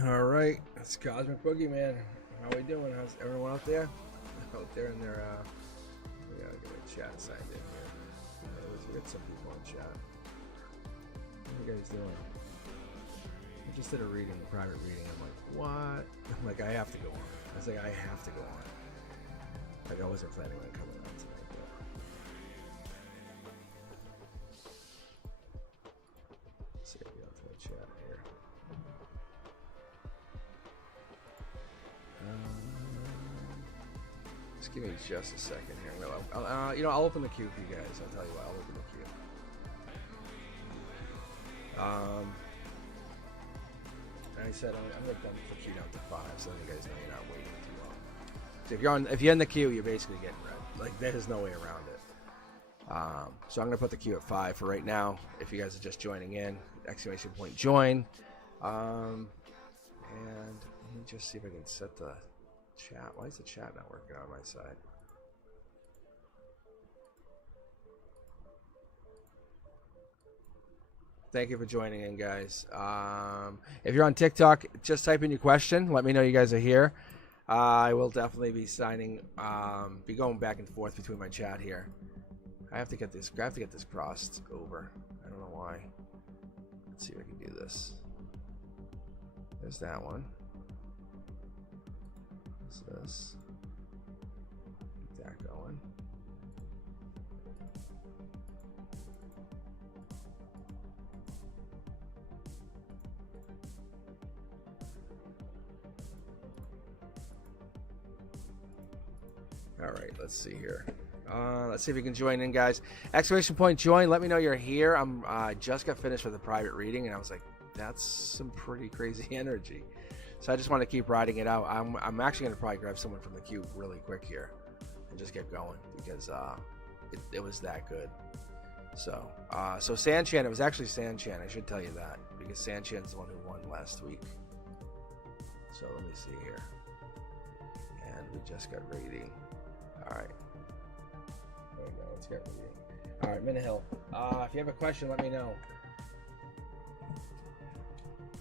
All right, it's Cosmic Boogeyman. How we doing? How's everyone out there? Out there in their, we gotta get a chat signed in here. Let's get some people in chat. What are you guys doing? I just did a reading, a private reading. I'm like, what? I'm like, I have to go on. I was like, I have to go on. Like, I wasn't planning on coming on tonight, but. Let's see if we go to the chat here. Just give me just a second here. No, I'll open the queue for you guys. I'll tell you what, I'll open the queue. And I said I'm gonna dump the queue down to 5, so then you guys know you're not waiting too long. So if you're in the queue, you're basically getting read. Like there's no way around it. So I'm gonna put the queue at 5 for right now. If you guys are just joining in, exclamation point join. And let me just see if I can set the chat. Why is the chat not working on my side? Thank you for joining in, guys. If you're on TikTok, just type in your question. Let me know you guys are here. I will definitely be be going back and forth between my chat here. I have to get this crossed over. I don't know why. Let's see if I can do this. There's that one. What's this? Keep that going. All right, let's see here. Let's see if you can join in, guys. Exclamation point join. Let me know you're here. I just got finished with a private reading, and I was like, that's some pretty crazy energy. So I just want to keep riding it out. I'm actually going to probably grab someone from the queue really quick here and just get going because it was that good. So Sanchan, it was actually Sanchan. I should tell you that because Sanchan's the one who won last week. So let me see here. And we just got rating. All right. There we go. Let's get reading. All right, Minahill. If you have a question, let me know.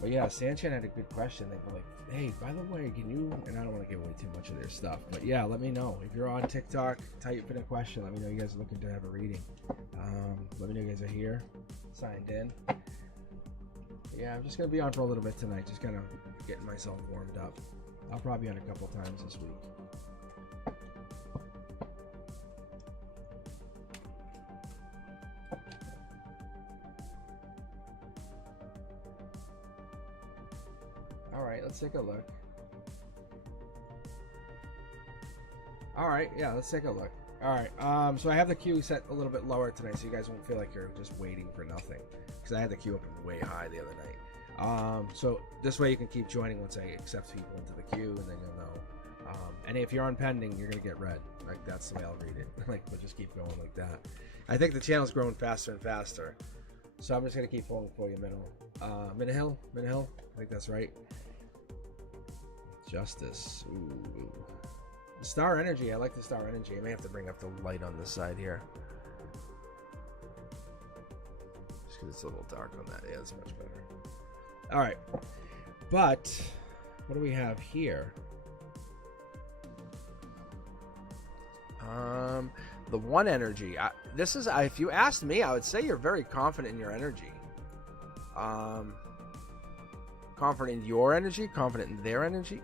But yeah, Sanchan had a good question. They were like, hey, by the way, can you, and I don't want to give away too much of their stuff, but yeah, let me know. If you're on TikTok, type in a question. Let me know you guys are looking to have a reading. Let me know you guys are here, signed in. Yeah, I'm just going to be on for a little bit tonight, just kind of getting myself warmed up. I'll probably be on a couple times this week. All right, let's take a look. All right, yeah, let's take a look. All right, so I have the queue set a little bit lower tonight, so you guys won't feel like you're just waiting for nothing, because I had the queue up way high the other night. So this way you can keep joining once I accept people into the queue, and then you'll know. And if you're on pending, you're gonna get read. Like that's the way I'll read it. Like we'll just keep going like that. I think the channel's growing faster and faster, so I'm just gonna keep pulling for you, Minahill. I think that's right. Justice. Ooh. The star energy. I like the star energy. I may have to bring up the light on this side here. Just because it's a little dark on that. Yeah, it's much better. All right. But what do we have here? The one energy. This is, if you asked me, I would say you're very confident in your energy. Confident in your energy, confident in their energy.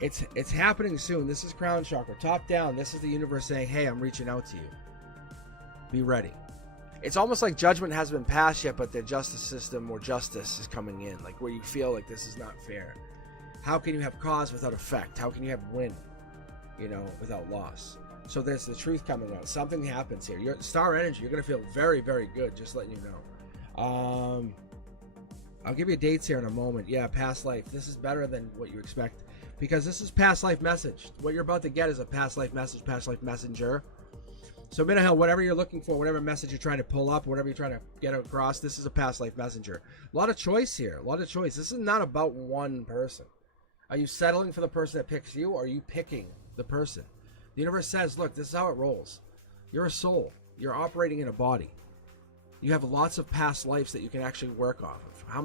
It's happening soon. This is crown chakra, top down. This is the universe saying, hey, I'm reaching out to you. Be ready. It's almost like judgment hasn't been passed yet, but the justice system or justice is coming in, like where you feel like this is not fair. How can you have cause without effect? How can you have win, without loss? So there's the truth coming out. Something happens here. Your star energy, you're going to feel very, very good, just letting you know. I'll give you dates here in a moment. Yeah, past life. This is better than what you expect because this is past life message. What you're about to get is a past life message, past life messenger. So Minahill, whatever you're looking for, whatever message you're trying to pull up, whatever you're trying to get across, this is a past life messenger. A lot of choice here. A lot of choice. This is not about one person. Are you settling for the person that picks you, or are you picking the person? The universe says, look, this is how it rolls. You're a soul. You're operating in a body. You have lots of past lives that you can actually work off of. How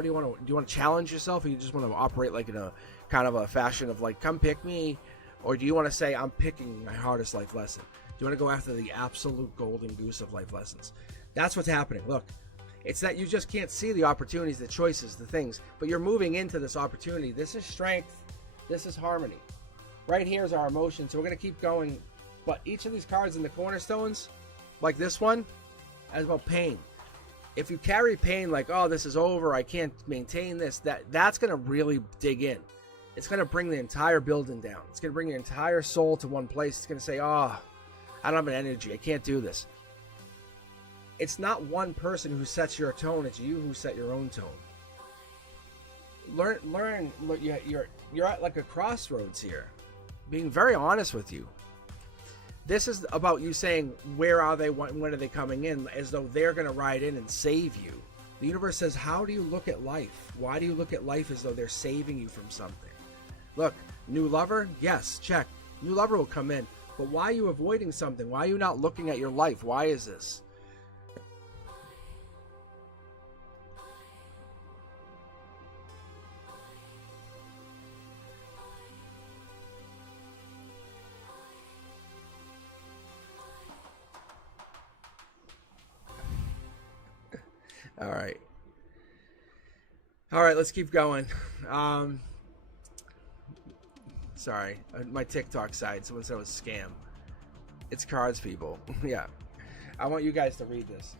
do you want to challenge yourself, or you just want to operate like in a kind of a fashion of like, come pick me? Or do you want to say, I'm picking my hardest life lesson? Do you want to go after the absolute golden goose of life lessons? That's what's happening. Look, it's that you just can't see the opportunities, the choices, the things, but you're moving into this opportunity. This is strength. This is harmony. Right here is our emotion. So we're going to keep going. But each of these cards in the cornerstones, like this one, is about pain. If you carry pain like, oh, this is over, I can't maintain this, that's going to really dig in. It's going to bring the entire building down. It's going to bring your entire soul to one place. It's going to say, oh, I don't have an energy. I can't do this. It's not one person who sets your tone. It's you who set your own tone. Learn. You're at like a crossroads here. Being very honest with you. This is about you saying, where are they? When are they coming in? As though they're going to ride in and save you. The universe says, how do you look at life? Why do you look at life as though they're saving you from something? Look, new lover? Yes, check. New lover will come in. But why are you avoiding something? Why are you not looking at your life? Why is this? All right, let's keep going. Sorry, my TikTok side, someone said it was scam. It's cards, people. Yeah, I want you guys to read this.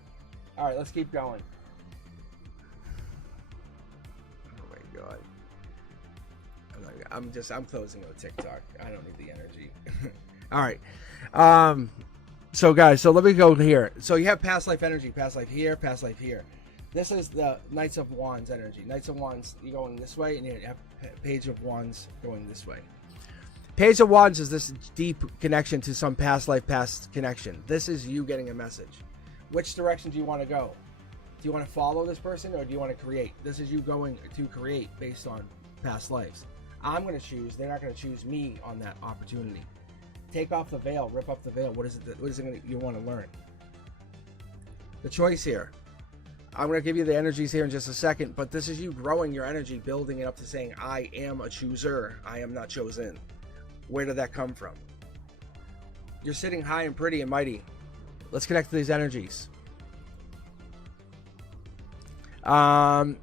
All right, let's keep going. Oh my God. I'm closing out TikTok. I don't need the energy. All right. So guys, so let me go here. So you have past life energy, past life here, past life here. This is the Knights of Wands energy. Knights of Wands, you're going this way, and you have Page of Wands going this way. Page of Wands is this deep connection to some past life, past connection. This is you getting a message. Which direction do you want to go? Do you want to follow this person, or do you want to create? This is you going to create based on past lives. I'm going to choose. They're not going to choose me on that opportunity. Take off the veil. Rip up the veil. What is it you want to learn? The choice here. I'm going to give you the energies here in just a second, but this is you growing your energy, building it up to saying, I am a chooser. I am not chosen. Where did that come from? You're sitting high and pretty and mighty. Let's connect to these energies. Star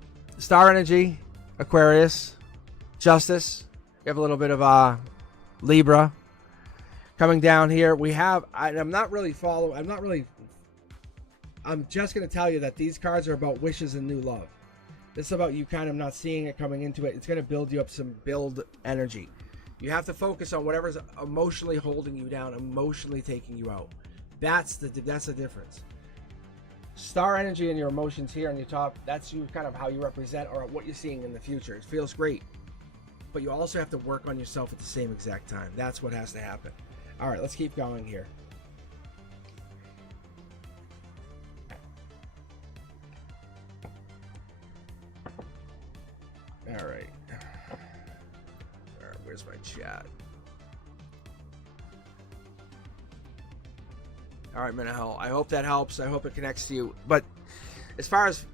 energy, Aquarius, Justice. We have a little bit of Libra. Coming down here, we have, I'm just going to tell you that these cards are about wishes and new love. This is about you kind of not seeing it coming into it. It's going to build you up some build energy. You have to focus on whatever's emotionally holding you down, emotionally taking you out. That's the difference. Star energy and your emotions here on your top, that's you kind of how you represent or what you're seeing in the future. It feels great. But you also have to work on yourself at the same exact time. That's what has to happen. All right, let's keep going here. All right. Where's my chat? All right, Minahel. I hope that helps. I hope it connects to you. But as far as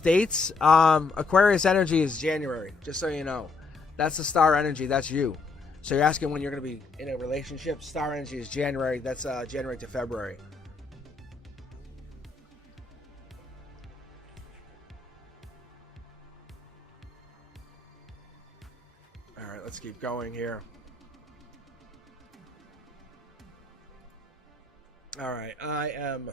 dates, Aquarius energy is January. Just so you know, that's the star energy. That's you. So you're asking when you're going to be in a relationship. Star energy is January. That's January to February. All right, let's keep going here. All right, I am.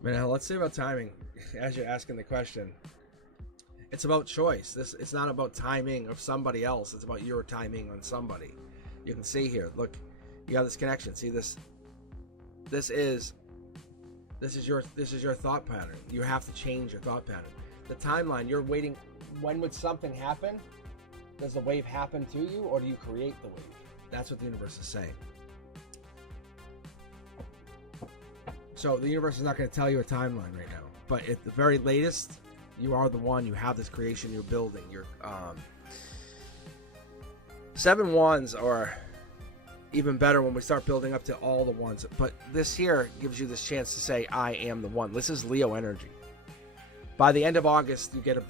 Man, let's see about timing. As you're asking the question, it's about choice. It's not about timing of somebody else. It's about your timing on somebody. You can see here. Look, you got this connection. See this? This is your thought pattern. You have to change your thought pattern. The timeline. You're waiting. When would something happen? Does the wave happen to you, or do you create the wave? That's what the universe is saying. So the universe is not going to tell you a timeline right now, but at the very latest, you are the one. You have this creation you're building. 7 wands are even better when we start building up to all the ones. But this here gives you this chance to say, I am the one. This is Leo energy. By the end of August, you get a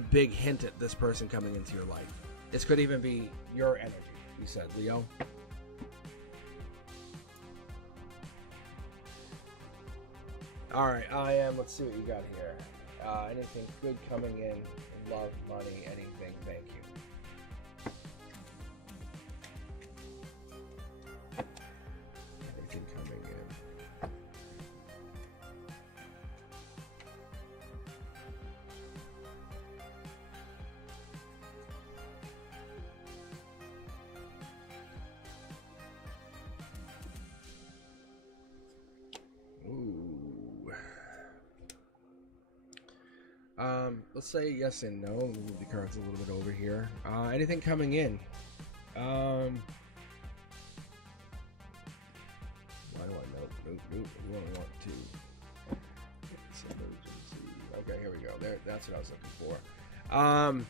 big hint at this person coming into your life. This could even be your energy. You said, Leo. All right, I am. Let's see what you got here. Anything good coming in? Love, money, anything. Thank you. Anything coming in. Ooh. Let's say yes and no. We'll move the cards a little bit over here. Anything coming in? Why do I nope. We only want 2. It's emergency. Okay, here we go. There, that's what I was looking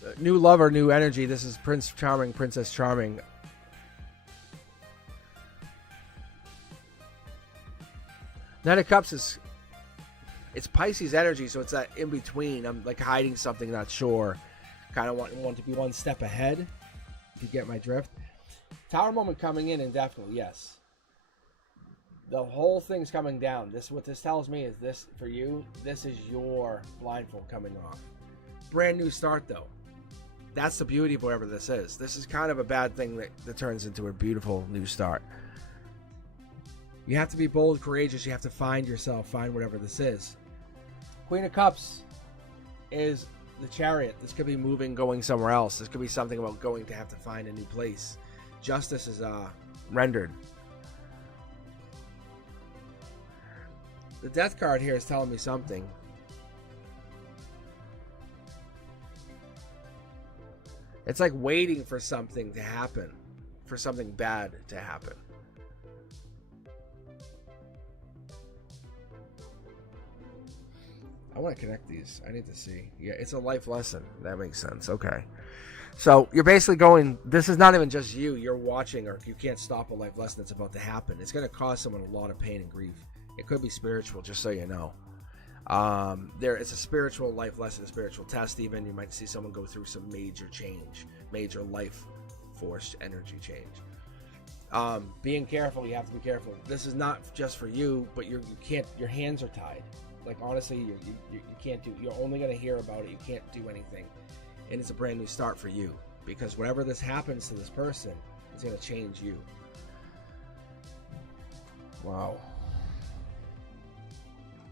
for. New lover, new energy. This is Prince Charming, Princess Charming. Knight of Cups is, it's Pisces energy, so it's that in between. I'm like hiding something, not sure. Kind of want to be one step ahead. If you get my drift. Tower moment coming in, indefinitely, yes. The whole thing's coming down. What this tells me is this for you. This is your blindfold coming off. Brand new start though. That's the beauty of whatever this is. This is kind of a bad thing that turns into a beautiful new start. You have to be bold, courageous. You have to find yourself, find whatever this is. Queen of Cups is the Chariot. This could be moving, going somewhere else. This could be something about going to have to find a new place. Justice is rendered. The Death card here is telling me something. It's like waiting for something to happen, for something bad to happen. I want to connect these. I need to see. Yeah, it's a life lesson. That makes sense. Okay. So you're basically going, this is not even just you. You're watching, or you can't stop a life lesson that's about to happen. It's going to cause someone a lot of pain and grief. It could be spiritual, just so you know. It's a spiritual life lesson, a spiritual test even. You might see someone go through some major change, major life force energy change. Being careful, you have to be careful. This is not just for you, but you can't, your hands are tied. Like honestly, you can't do, you're only going to hear about it. You can't do anything. And it's a brand new start for you, because whatever this happens to this person, it's going to change you. Wow.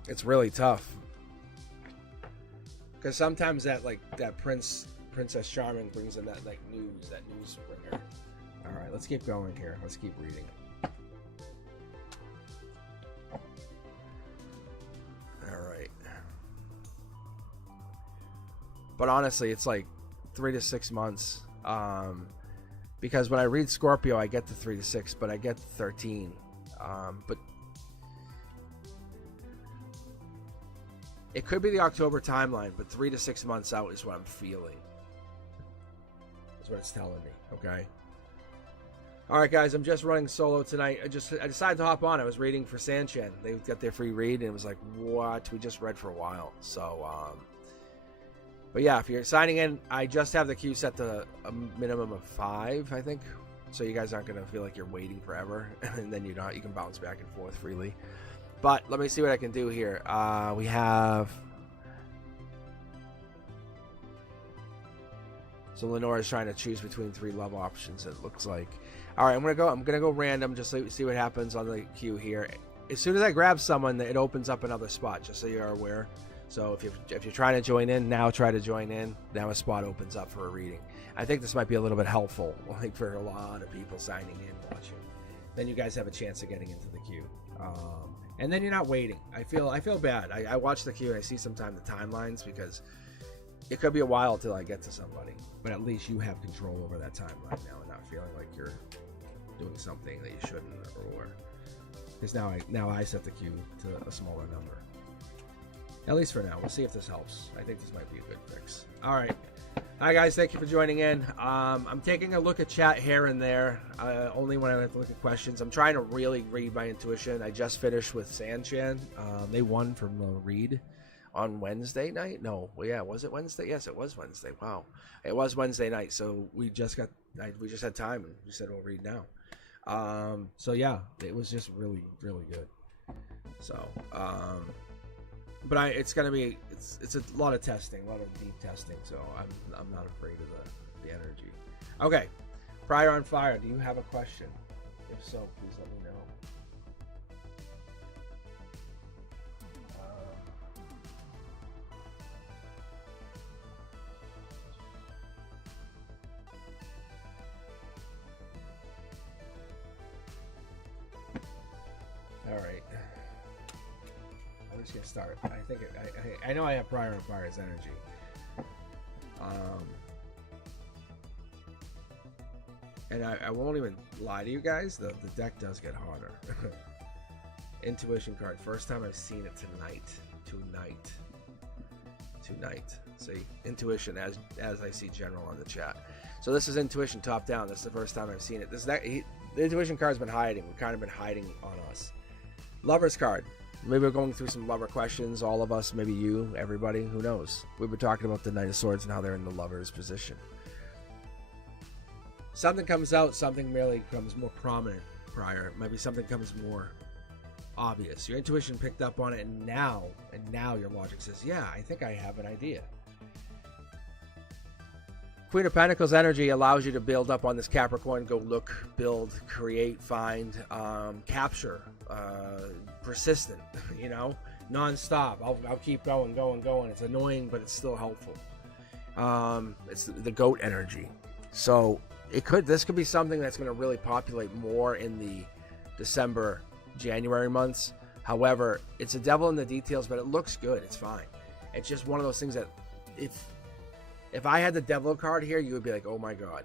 It's really tough. Because sometimes that Princess Charming brings in that news bringer. All right, let's keep going here. Let's keep reading. But honestly, it's like 3 to 6 months. Because when I read Scorpio, I get the 3 to 6, but I get the 13. But it could be the October timeline, but 3 to 6 months out is what I'm feeling. That's what it's telling me, okay? All right, guys, I'm just running solo tonight. I decided to hop on. I was reading for Sanchin. They got their free read, and it was like, what? We just read for a while. So, but yeah, if you're signing in, I just have the queue set to a minimum of 5, I think. So you guys aren't going to feel like you're waiting forever. And then you can bounce back and forth freely. But let me see what I can do here. We have... So Lenora's trying to choose between 3 love options, it looks like. All right, I'm gonna go random, just to see what happens on the queue here. As soon as I grab someone, it opens up another spot, just so you are aware. So if you're trying to join in, now try to join in. Now a spot opens up for a reading. I think this might be a little bit helpful, like for a lot of people signing in, watching. Then you guys have a chance of getting into the queue. And then you're not waiting. I feel bad. I watch the queue and I see sometimes the timelines, because it could be a while till I get to somebody. But at least you have control over that timeline now, and not feeling like you're doing something that you shouldn't, or because now I set the queue to a smaller number. At least for now. We'll see if this helps. I think this might be a good fix. All right. Hi guys, thank you for joining in. I'm taking a look at chat here and there, only when I have to look at questions. I'm trying to really read my intuition. I just finished with Sanchan. They won from the read on Wednesday night. No, well, yeah, was it Wednesday? Yes, it was Wednesday. Wow, it was Wednesday night. So we just had time, and we said we'll read now. So yeah, it was just really, really good. So, but it's gonna be it's a lot of testing, a lot of deep testing. So I'm not afraid of the energy. Okay, Prior on Fire, do you have a question? If so, please let me know. All right. I'm just gonna start. I think I know I have Prior on Fire's energy. And I won't even lie to you guys. The deck does get harder. Intuition card. First time I've seen it tonight. See, intuition as I see general on the chat. So this is intuition top down. This is the first time I've seen it. The intuition card's been hiding. We've kind of been hiding on us. Lover's card. Maybe we're going through some lover questions, all of us, maybe you, everybody, who knows. We've been talking about the Knight of Swords and how they're in the lover's position. Something comes out, something merely becomes more prominent prior. Maybe something comes more obvious. Your intuition picked up on it, and now your logic says, yeah, I think I have an idea. Queen of Pentacles energy allows you to build up on this Capricorn, go look, build, create, find, capture, persistent, non-stop. I'll keep going. It's annoying, but it's still helpful. It's the goat energy. So this could be something that's going to really populate more in the December, January months. However, it's a devil in the details, but it looks good. It's fine. It's just one of those things that if I had the devil card here, you would be like, oh my God,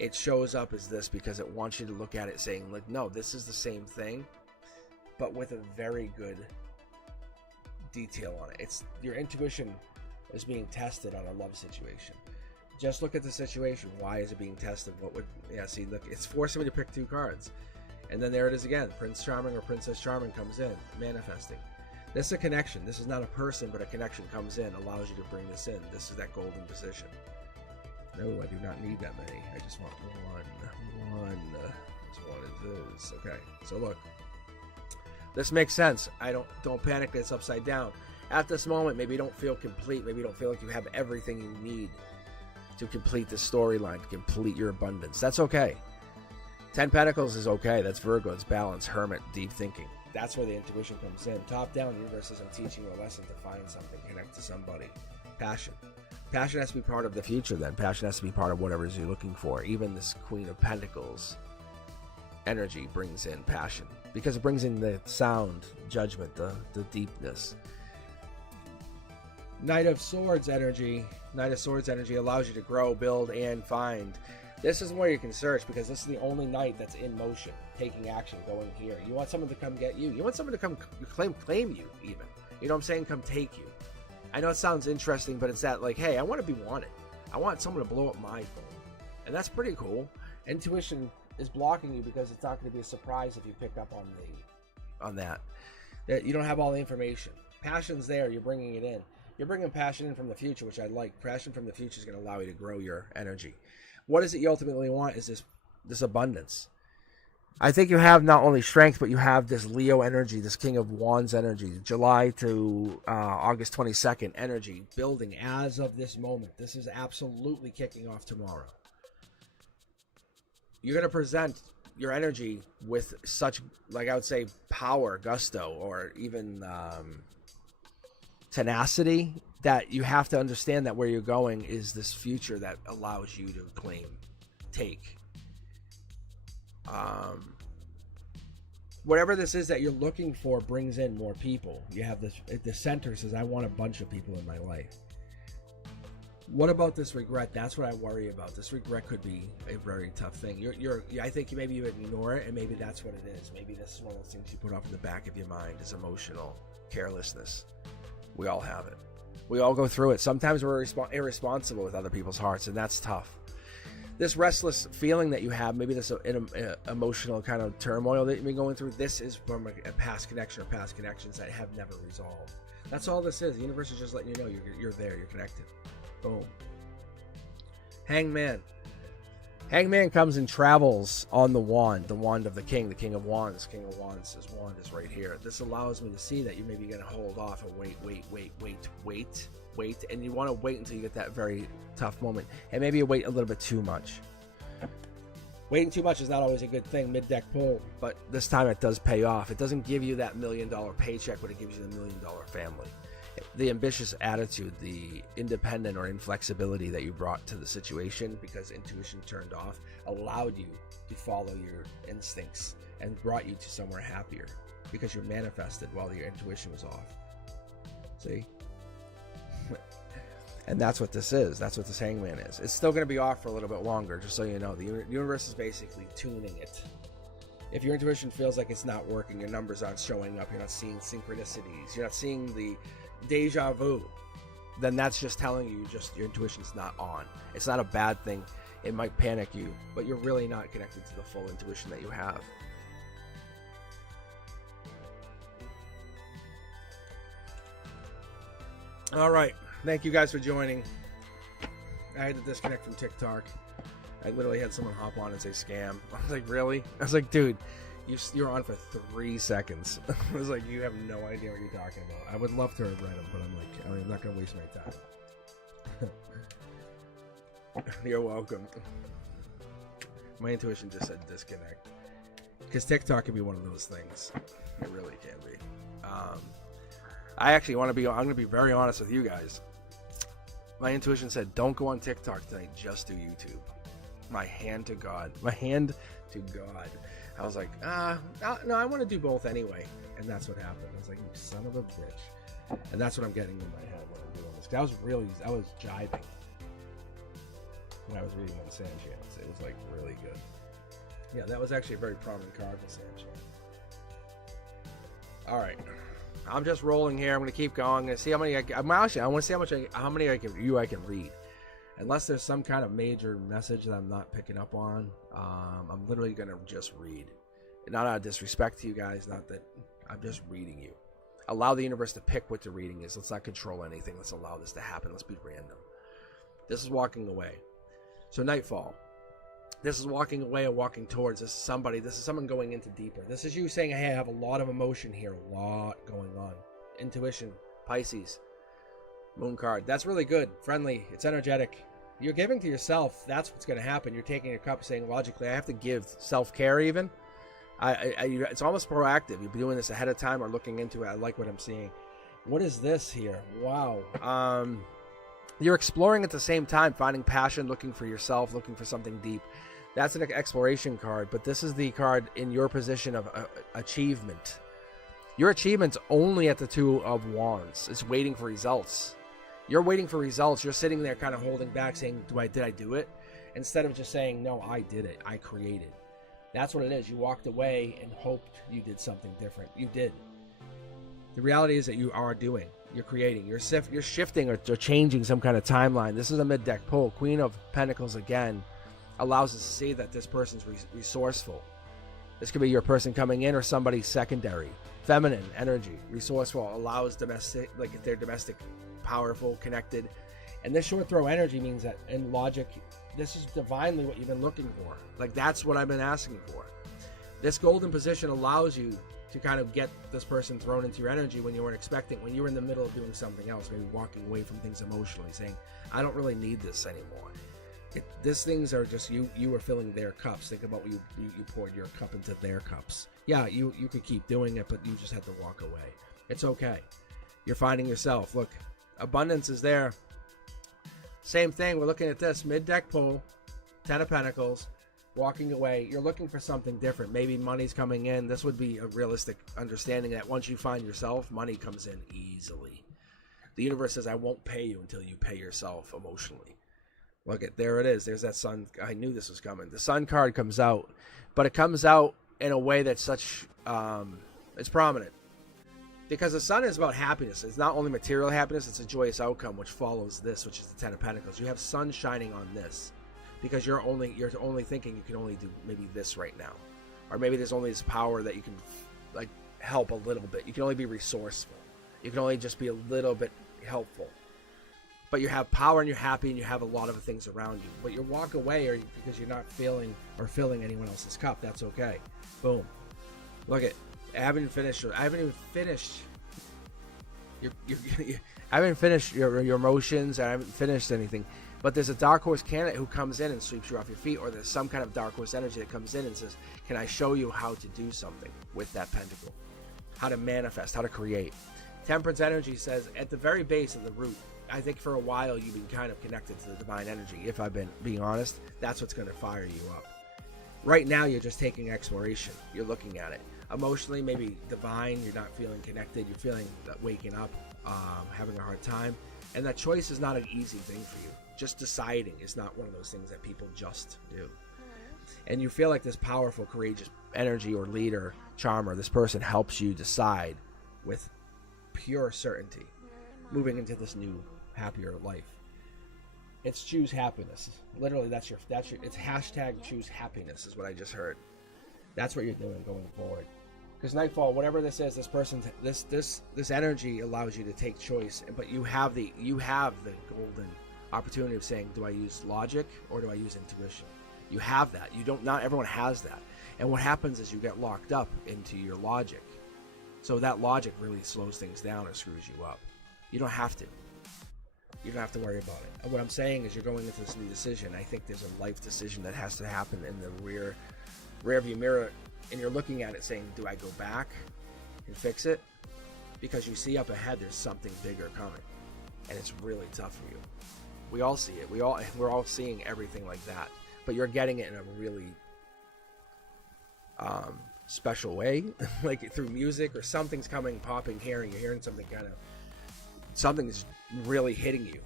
it shows up as this because it wants you to look at it saying like, no, this is the same thing, but with a very good detail on it. It's your intuition is being tested on a love situation. Just look at the situation. Why is it being tested? See, look, it's forcing me to pick two cards. And then there it is again. Prince Charming or Princess Charming comes in, manifesting. This is a connection. This is not a person, but a connection comes in, allows you to bring this in. This is that golden position. No, I do not need that many. I just want one. That's what it is. Okay, so look. This makes sense. Don't panic that it's upside down. At this moment, maybe you don't feel complete. Maybe you don't feel like you have everything you need to complete the storyline, to complete your abundance. That's okay. 10 Pentacles is okay. That's Virgo. It's balance, hermit, deep thinking. That's where the intuition comes in. Top down, the universe says, I'm teaching you a lesson to find something, connect to somebody. Passion. Passion has to be part of the future then. Passion has to be part of whatever it is you're looking for. Even this Queen of Pentacles energy brings in passion because it brings in the sound, judgment, the deepness. Knight of Swords energy allows you to grow, build, and find. This is where you can search because this is the only knight that's in motion, taking action, going here. You want someone to come get you. You want someone to come claim you even. You know what I'm saying? Come take you. I know it sounds interesting, but it's that like, hey, I want to be wanted. I want someone to blow up my phone. And that's pretty cool. Intuition is blocking you because it's not going to be a surprise if you pick up on that. You don't have all the information. Passion's there. You're bringing it in. You're bringing passion in from the future, which I like. Passion from the future is going to allow you to grow your energy. What is it you ultimately want is this abundance. I think you have not only strength, but you have this Leo energy, this King of Wands energy, July to August 22nd energy, building as of this moment. This is absolutely kicking off tomorrow. You're going to present your energy with such, like I would say, power, gusto, or even tenacity, that you have to understand that where you're going is this future that allows you to claim, take. Whatever this is that you're looking for brings in more people. You have this, the center says, I want a bunch of people in my life. What about this regret? That's what I worry about. This regret could be a very tough thing. I think maybe you ignore it, and maybe that's what it is. Maybe this is one of those things you put off in the back of your mind is emotional carelessness. We all have it. We all go through it. Sometimes we're irresponsible with other people's hearts, and that's tough. This restless feeling that you have, maybe this emotional kind of turmoil that you've been going through, this is from a past connection or past connections that have never resolved. That's all this is. The universe is just letting you know you're there, you're connected. Boom. Hangman. Hangman comes and travels on the wand of the king of wands. King of wands, his wand is right here. This allows me to see that you may be going to hold off and wait, and you want to wait until you get that very tough moment, and maybe you wait a little bit too much. Waiting too much is not always a good thing, mid-deck pull, but this time it does pay off. It doesn't give you that $1 million paycheck, but it gives you the $1 million family. The ambitious attitude, the independent or inflexibility that you brought to the situation because intuition turned off, allowed you to follow your instincts and brought you to somewhere happier because you manifested while your intuition was off. See? And that's what this is. That's what this hangman is. It's still going to be off for a little bit longer, just so you know. The universe is basically tuning it. If your intuition feels like it's not working, your numbers aren't showing up, you're not seeing synchronicities, you're not seeing the deja vu, then that's just telling you your intuition's not on. It's not a bad thing. It might panic you, but you're really not connected to the full intuition that you have. All right. Thank you guys for joining. I had to disconnect from TikTok. I literally had someone hop on and say scam. I was like, really? I was like, dude, you're on for 3 seconds. I was like, you have no idea what you're talking about. I would love to have read them, but I'm not going to waste my time. You're welcome. My intuition just said disconnect. Because TikTok can be one of those things. It really can be. I actually I'm going to be very honest with you guys. My intuition said, don't go on TikTok tonight, just do YouTube. My hand to God. I was like, no, I want to do both anyway. And that's what happened. I was like, you son of a bitch. And that's what I'm getting in my head when I'm doing this. I was jibing when I was reading on Sam Channels. It was like really good. Yeah, that was actually a very prominent card for Sam Channels. All right. I'm just rolling here. I'm going to keep going. I'm going to see how many I want to see how many I can read. Unless there's some kind of major message that I'm not picking up on, I'm literally going to just read. Not out of disrespect to you guys, not that I'm just reading you. Allow the universe to pick what the reading is. Let's not control anything. Let's allow this to happen. Let's be random. This is walking away. So nightfall. This is walking away and walking towards. This is someone going into deeper. This is you saying, hey, I have a lot of emotion here. A lot going on. Intuition. Pisces. Moon card. That's really good. Friendly. It's energetic. You're giving to yourself. That's what's going to happen. You're taking a cup saying, logically, I have to give self-care even. It's almost proactive. You've been doing this ahead of time or looking into it. I like what I'm seeing. What is this here? Wow. You're exploring at the same time, finding passion, looking for yourself, looking for something deep. That's an exploration card, but this is the card in your position of achievement. Your achievement's only at the Two of Wands. It's waiting for results. You're waiting for results. You're sitting there kind of holding back saying, did I do it? Instead of just saying, no, I did it. I created. That's what it is. You walked away and hoped you did something different. You did. The reality is that you are doing. You're creating. You're shifting or changing some kind of timeline. This is a mid-deck pull. Queen of Pentacles again allows us to see that this person's resourceful. This could be your person coming in or somebody secondary. Feminine energy, resourceful, allows domestic, like if they're domestic, powerful, connected. And this short throw energy means that in logic, this is divinely what you've been looking for. Like that's what I've been asking for. This golden position allows you to kind of get this person thrown into your energy when you weren't expecting, when you were in the middle of doing something else, maybe walking away from things emotionally, saying, I don't really need this anymore. These things are just you are filling their cups. Think about what you poured your cup into their cups. Yeah, you could keep doing it, but you just had to walk away. It's okay. You're finding yourself. Look, abundance is there. Same thing. We're looking at this mid-deck pull, 10 of Pentacles, walking away. You're looking for something different. Maybe money's coming in. This would be a realistic understanding that once you find yourself, money comes in easily. The universe says, I won't pay you until you pay yourself emotionally. Look at, there it is. There's that sun. I knew this was coming. The sun card comes out, but it comes out in a way that's such, it's prominent. Because the sun is about happiness. It's not only material happiness, it's a joyous outcome which follows this, which is the Ten of Pentacles. You have sun shining on this because you're only thinking you can only do maybe this right now. Or maybe there's only this power that you can like help a little bit. You can only be resourceful. You can only just be a little bit helpful. But you have power and you're happy and you have a lot of things around you. But you walk away because you're not feeling or filling anyone else's cup. That's okay. Boom. Look at, I haven't even finished your emotions. I haven't finished anything. But there's a dark horse candidate who comes in and sweeps you off your feet, or there's some kind of dark horse energy that comes in and says, can I show you how to do something with that pentacle? How to manifest, how to create. Temperance energy says at the very base of the root, I think for a while you've been kind of connected to the divine energy. If I've been being honest, that's what's going to fire you up. Right now, you're just taking exploration. You're looking at it. Emotionally, maybe divine, you're not feeling connected. You're feeling that waking up, having a hard time. And that choice is not an easy thing for you. Just deciding is not one of those things that people just do. And you feel like this powerful, courageous energy or leader, charmer, this person helps you decide with pure certainty, moving into this new, happier life. It's choose happiness. Literally, that's your it's hashtag choose happiness is what I just heard. That's what you're doing going forward. Because Nightfall, whatever this is, this person, this energy allows you to take choice, but you have the golden opportunity of saying, do I use logic or do I use intuition? You have that. You don't. Not everyone has that. And what happens is you get locked up into your logic. So that logic really slows things down and screws you up. You don't have to. You don't have to worry about it. And what I'm saying is you're going into this new decision. I think there's a life decision that has to happen in the rear view mirror, and you're looking at it saying, do I go back and fix it? Because you see up ahead there's something bigger coming, and it's really tough for you. We all see it. We're all seeing everything like that, but you're getting it in a really special way, like through music or something's coming, popping here, and you're hearing something's really hitting you.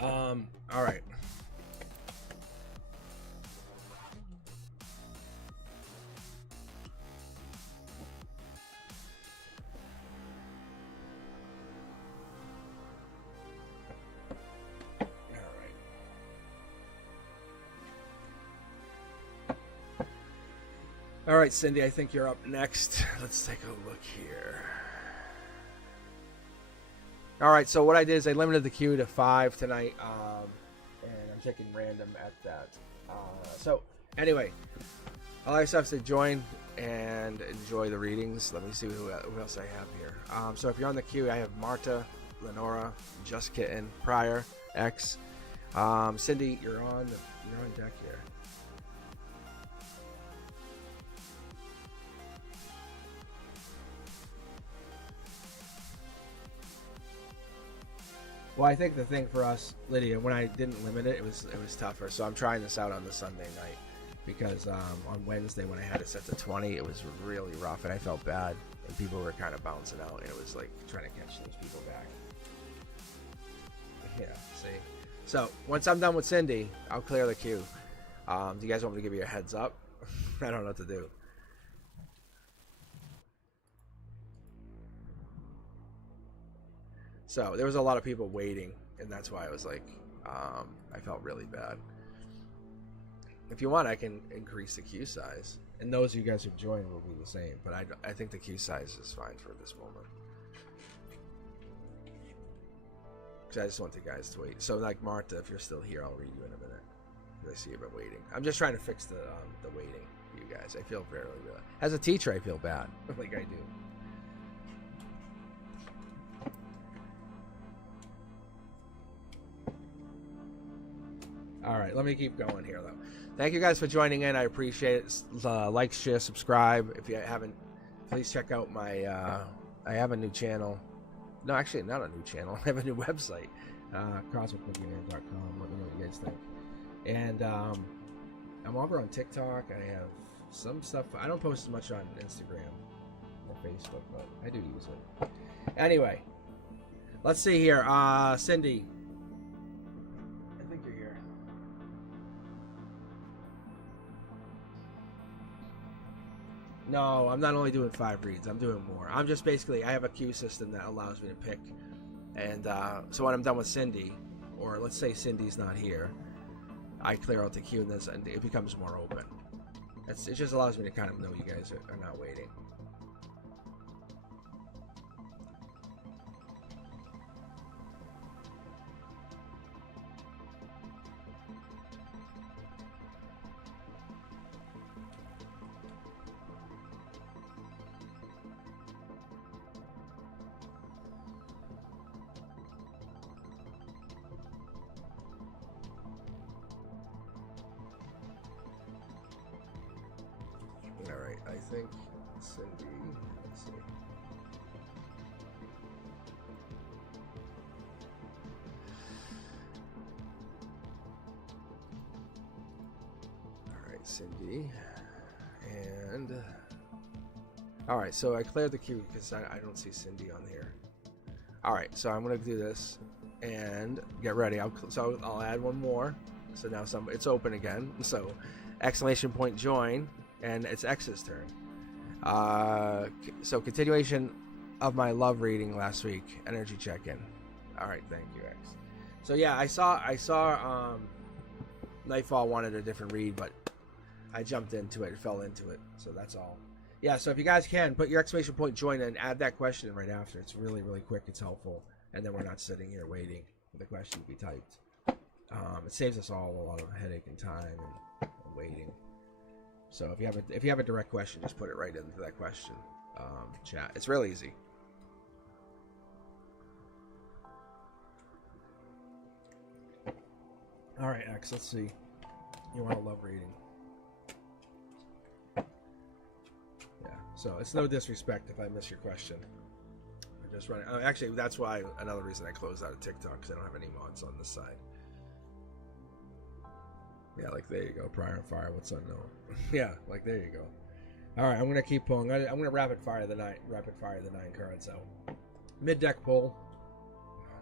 All right. All right, Cindy, I think you're up next. Let's take a look here. All right, so what I did is I limited the queue to 5 tonight, and I'm taking random at that. So anyway, all I have to join and enjoy the readings. Let me see who else I have here. So if you're on the queue, I have Marta, Lenora, Just Kitten, Pryor, X. Cindy, you're on deck here. Well, I think the thing for us, Lydia, when I didn't limit it, it was tougher. So I'm trying this out on the Sunday night because on Wednesday when I had it set to 20, it was really rough and I felt bad and people were kind of bouncing out and it was like trying to catch those people back. Yeah, see. So once I'm done with Cindy, I'll clear the queue. Do you guys want me to give you a heads up? I don't know what to do. So there was a lot of people waiting, and that's why I was like, I felt really bad. If you want, I can increase the queue size, and those of you guys who join will be the same. But I think the queue size is fine for this moment, because I just want the guys to wait. So like Marta, if you're still here, I'll read you in a minute. I see you've been waiting. I'm just trying to fix the waiting for you guys. I feel really bad. As a teacher, I feel bad, like I do. All right, let me keep going here, though. Thank you guys for joining in. I appreciate it. Like, share, subscribe. If you haven't, please check out my... I have a new channel. No, actually, not a new channel. I have a new website. CosmicBoogeyman.com. Let me know what you guys think. And I'm over on TikTok. I have some stuff. I don't post as much on Instagram or Facebook, but I do use it. Anyway, let's see here. Cindy... No, I'm not only doing 5 reads. I'm doing more. I'm just basically, I have a queue system that allows me to pick. And so when I'm done with Cindy, or let's say Cindy's not here, I clear out the queue and it becomes more open. It just allows me to kind of know you guys are not waiting. Alright, I think Cindy, let's see. Alright, Cindy. And alright, so I cleared the queue because I don't see Cindy on here. Alright, so I'm gonna do this and get ready. I'll add one more. So now it's open again. So exclamation point join. And it's X's turn. So continuation of my love reading last week. Energy check-in. All right, thank you, X. So yeah, I saw Nightfall wanted a different read, but I jumped into it, fell into it. So that's all. Yeah. So if you guys can put your exclamation point join and add that question right after. It's really, really quick. It's helpful, and then we're not sitting here waiting for the question to be typed. It saves us all a lot of headache and time and waiting. So if you have a direct question, just put it right into that question chat. It's real easy. All right, X. Let's see. You want a love reading? Yeah. So it's no disrespect if I miss your question. I'm just running. Actually, that's why another reason I closed out of TikTok because I don't have any mods on this side. Yeah, like there you go. Prior and fire. What's unknown? Yeah, like there you go. All right, I'm gonna keep pulling. I'm gonna rapid fire the 9 cards out. Mid deck pull.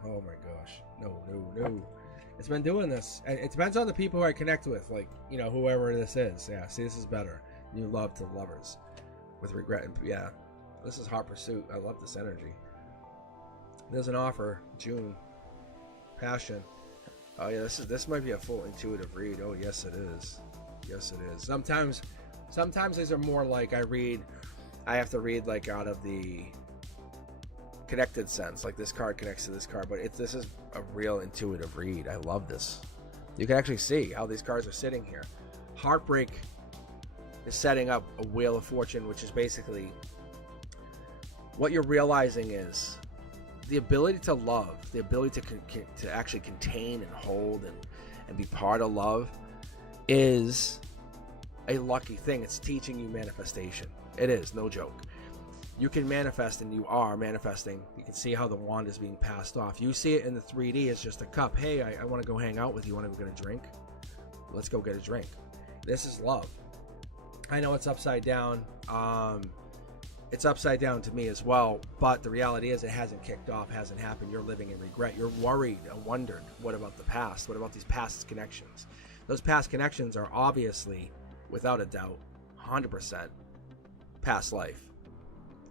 Oh my gosh, no. It's been doing this. It depends on the people who I connect with, like whoever this is. Yeah, see, this is better. New love to lovers with regret. Yeah, this is hot pursuit. I love this energy. There's an offer. June. Passion. Oh yeah, this might be a full intuitive read. Oh yes it is. Yes it is. Sometimes these are more like I have to read like out of the connected sense, like this card connects to this card, but this is a real intuitive read. I love this. You can actually see how these cards are sitting here. Heartbreak is setting up a Wheel of Fortune, which is basically what you're realizing is the ability to love, the ability to actually contain and hold and be part of love is a lucky thing. It's teaching you manifestation. It is, no joke. You can manifest, and you are manifesting. You can see how the wand is being passed off. You see it in the 3D. It's just a cup. Hey, I want to go hang out with you. Want to go get a drink? Let's go get a drink. This is love. I know it's upside down. It's upside down to me as well, but the reality is it hasn't kicked off, hasn't happened. You're living in regret. You're worried and wondered, what about the past? What about these past connections? Those past connections are obviously, without a doubt, 100% past life.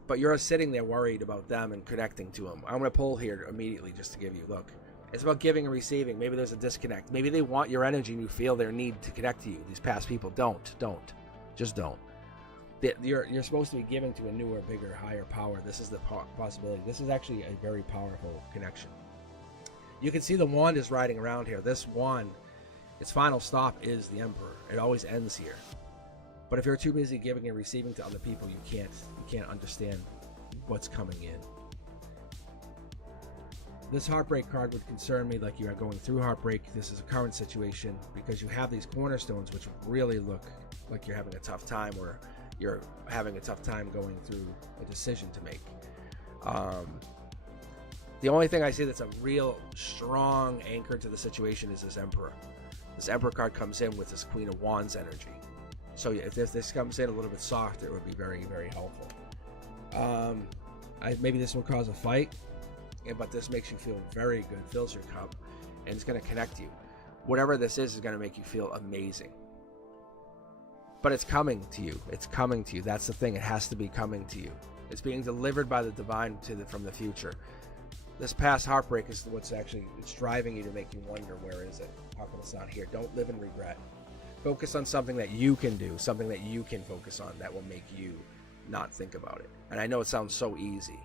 But you're sitting there worried about them and connecting to them. I'm going to pull here immediately just to give you, look. It's about giving and receiving. Maybe there's a disconnect. Maybe they want your energy and you feel their need to connect to you. These past people don't. Just don't. You're supposed to be giving to a newer, bigger, higher power. This is the possibility. This is actually a very powerful connection. You can see the wand is riding around here. This wand, its final stop is the Emperor. It always ends here. But if you're too busy giving and receiving to other people, you can't understand what's coming in. This heartbreak card would concern me, like you are going through heartbreak. This is a current situation because you have these cornerstones which really look like you're having a tough time, or you're having a tough time going through a decision to make. The only thing I see that's a real strong anchor to the situation is this Emperor. This Emperor card comes in with this Queen of Wands energy. So if this comes in a little bit softer, it would be very, very helpful. Maybe this will cause a fight, but this makes you feel very good, fills your cup, and it's going to connect you. Whatever this is going to make you feel amazing. But it's coming to you. It's coming to you. That's the thing. It has to be coming to you. It's being delivered by the divine from the future. This past heartbreak is what's actually, it's driving you to make you wonder, where is it? How come it's not here? Don't live in regret. Focus on something that you can do, something that you can focus on that will make you not think about it. And I know it sounds so easy,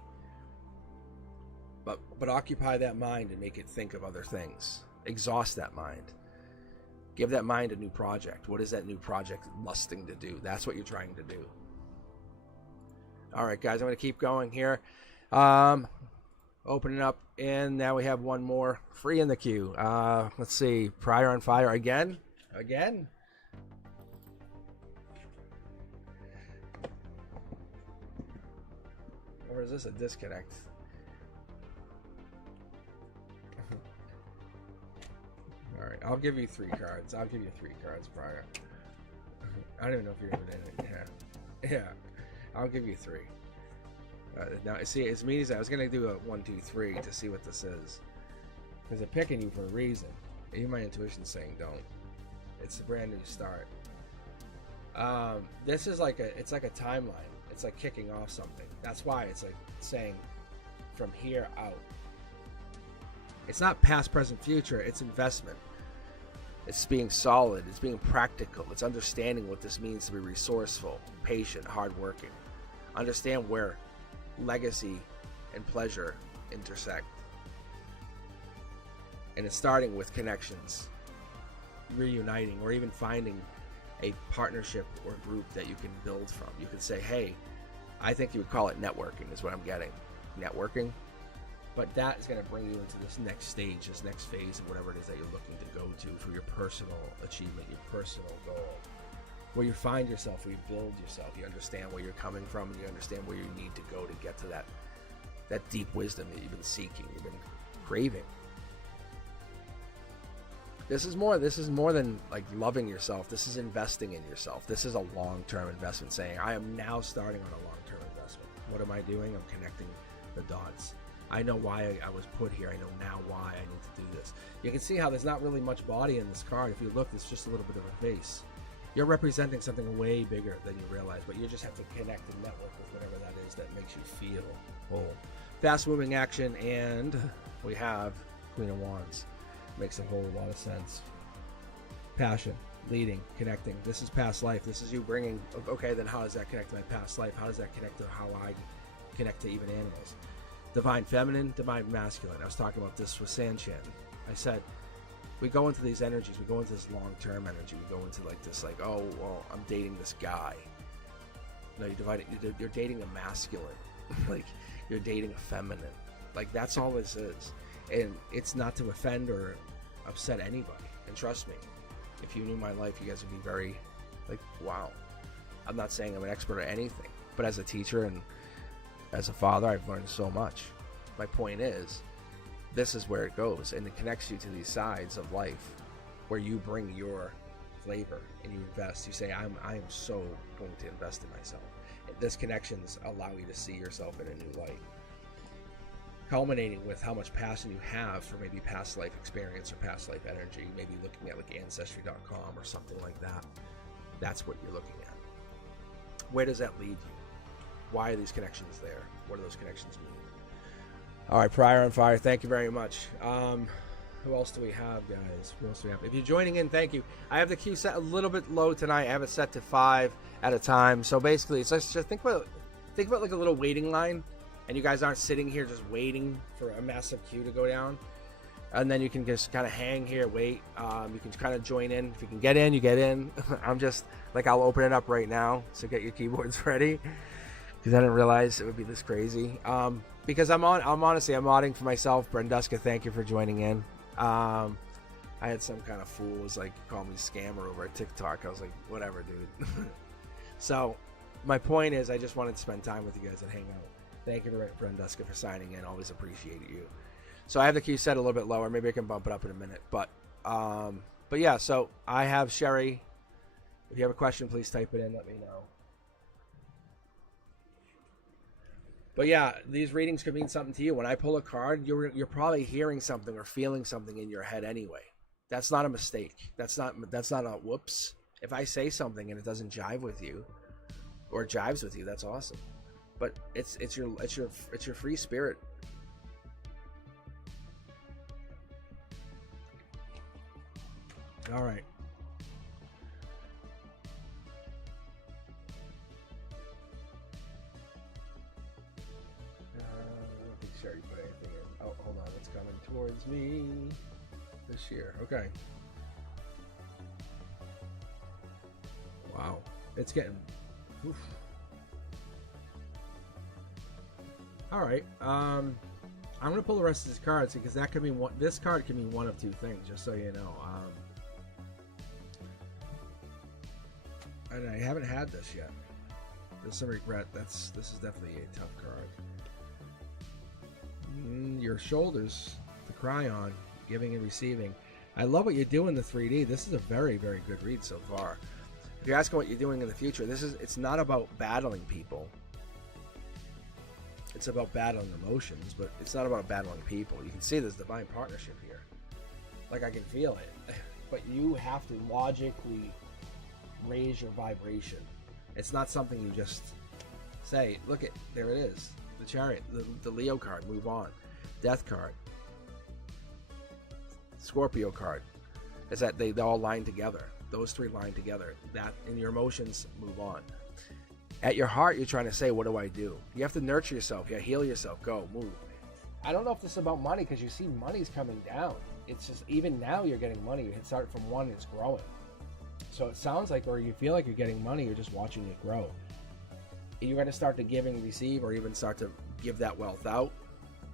but occupy that mind and make it think of other things. Exhaust that mind. Give that mind a new project. What is that new project lusting to do? That's what you're trying to do. All right, guys, I'm going to keep going here. Opening up, and now we have one more free in the queue. Let's see. Prior on fire again. Or is this a disconnect? All right, I'll give you 3 cards. I'll give you 3 cards, Prior. I don't even know if you're even in it. Yeah. I'll give you 3. Now, see, as mean as I was gonna do a 1, 2, 3 to see what this is, because they're picking you for a reason. Even my intuition's saying don't. It's a brand new start. This is like it's like a timeline. It's like kicking off something. That's why it's like saying from here out. It's not past, present, future. It's investment. It's being solid. It's being practical. It's understanding what this means to be resourceful, patient, hardworking. Understand where legacy and pleasure intersect. And it's starting with connections, reuniting, or even finding a partnership or group that you can build from. You can say, hey, I think you would call it networking is what I'm getting. Networking. But that is going to bring you into this next stage, this next phase of whatever it is that you're looking to go to for your personal achievement, your personal goal. Where you find yourself, where you build yourself, you understand where you're coming from, and you understand where you need to go to get to that deep wisdom that you've been seeking, you've been craving. This is more than like loving yourself. This is investing in yourself. This is a long-term investment, saying, I am now starting on a long-term investment. What am I doing? I'm connecting the dots. I know why I was put here. I know now why I need to do this. You can see how there's not really much body in this card. If you look, it's just a little bit of a face. You're representing something way bigger than you realize, but you just have to connect and network with whatever that is that makes you feel whole. Fast-moving action, and we have Queen of Wands. Makes a whole lot of sense. Passion, leading, connecting. This is past life. This is you bringing, okay, then how does that connect to my past life? How does that connect to how I connect to even animals? Divine feminine, divine masculine. I was talking about this with Sanchin. I said, we go into these energies, we go into this long-term energy, we go into like this, like, oh, well, I'm dating this guy. No, you divide it, you're dating a masculine. Like, you're dating a feminine. Like, that's all this is. And it's not to offend or upset anybody. And trust me, if you knew my life, you guys would be very, like, wow. I'm not saying I'm an expert at anything, but as a teacher and as a father, I've learned so much. My point is, this is where it goes, and it connects you to these sides of life where you bring your flavor and you invest. You say, I am so going to invest in myself. This connections allow you to see yourself in a new light, culminating with how much passion you have for maybe past life experience or past life energy. Maybe looking at like ancestry.com or something like that. That's what you're looking at. Where does that lead you? Why are these connections there? What do those connections mean? All right, Prior on Fire, thank you very much. Who else do we have, guys? Who else do we have? If you're joining in, thank you. I have the queue set a little bit low tonight. I have it set to 5 at a time. So basically, it's just think about like a little waiting line, and you guys aren't sitting here just waiting for a massive queue to go down. And then you can just kind of hang here, wait. You can kind of join in. If you can get in, you get in. I'm just like, I'll open it up right now, so get your keyboards ready, because I didn't realize it would be this crazy. Because I'm honestly modding for myself. Brenduska, thank you for joining in. I had some kind of fool was like call me scammer over at TikTok. I was like, whatever, dude. So my point is, I just wanted to spend time with you guys and hang out. Thank you, Brenduska, for signing in. Always appreciate you. So I have the queue set a little bit lower. Maybe I can bump it up in a minute. But yeah. So I have Sherry. If you have a question, please type it in. Let me know. But yeah, these readings could mean something to you. When I pull a card, you're probably hearing something or feeling something in your head anyway. That's not a mistake. That's not a whoops. If I say something and it doesn't jive with you, or jives with you, that's awesome. But it's your free spirit. All right. Make sure you put anything in. Oh, hold on, it's coming towards me. This year, okay. Wow, it's getting. Oof. All right, I'm gonna pull the rest of these cards because that could mean one. This card can mean one of two things, just so you know. And I haven't had this yet. There's some regret. This is definitely a tough card. Your shoulders to cry on, giving and receiving. I love what you do in the 3D. This is a very, very good read so far. If you're asking what you're doing in the future, it's not about battling people. It's about battling emotions, but it's not about battling people. You can see there's divine partnership here. Like, I can feel it. But you have to logically raise your vibration. It's not something you just say, look at, there it is. The Chariot, the Leo card, move on. Death card. Scorpio card. Is that they all line together. Those three line together. That, in your emotions, move on. At your heart, you're trying to say, what do I do? You have to nurture yourself. You heal yourself. Go, move. I don't know if this is about money, because you see money's coming down. It's just, even now you're getting money. You start from one, it's growing. So it sounds like, or you feel like you're getting money, you're just watching it grow. You're going to start to give and receive, or even start to give that wealth out.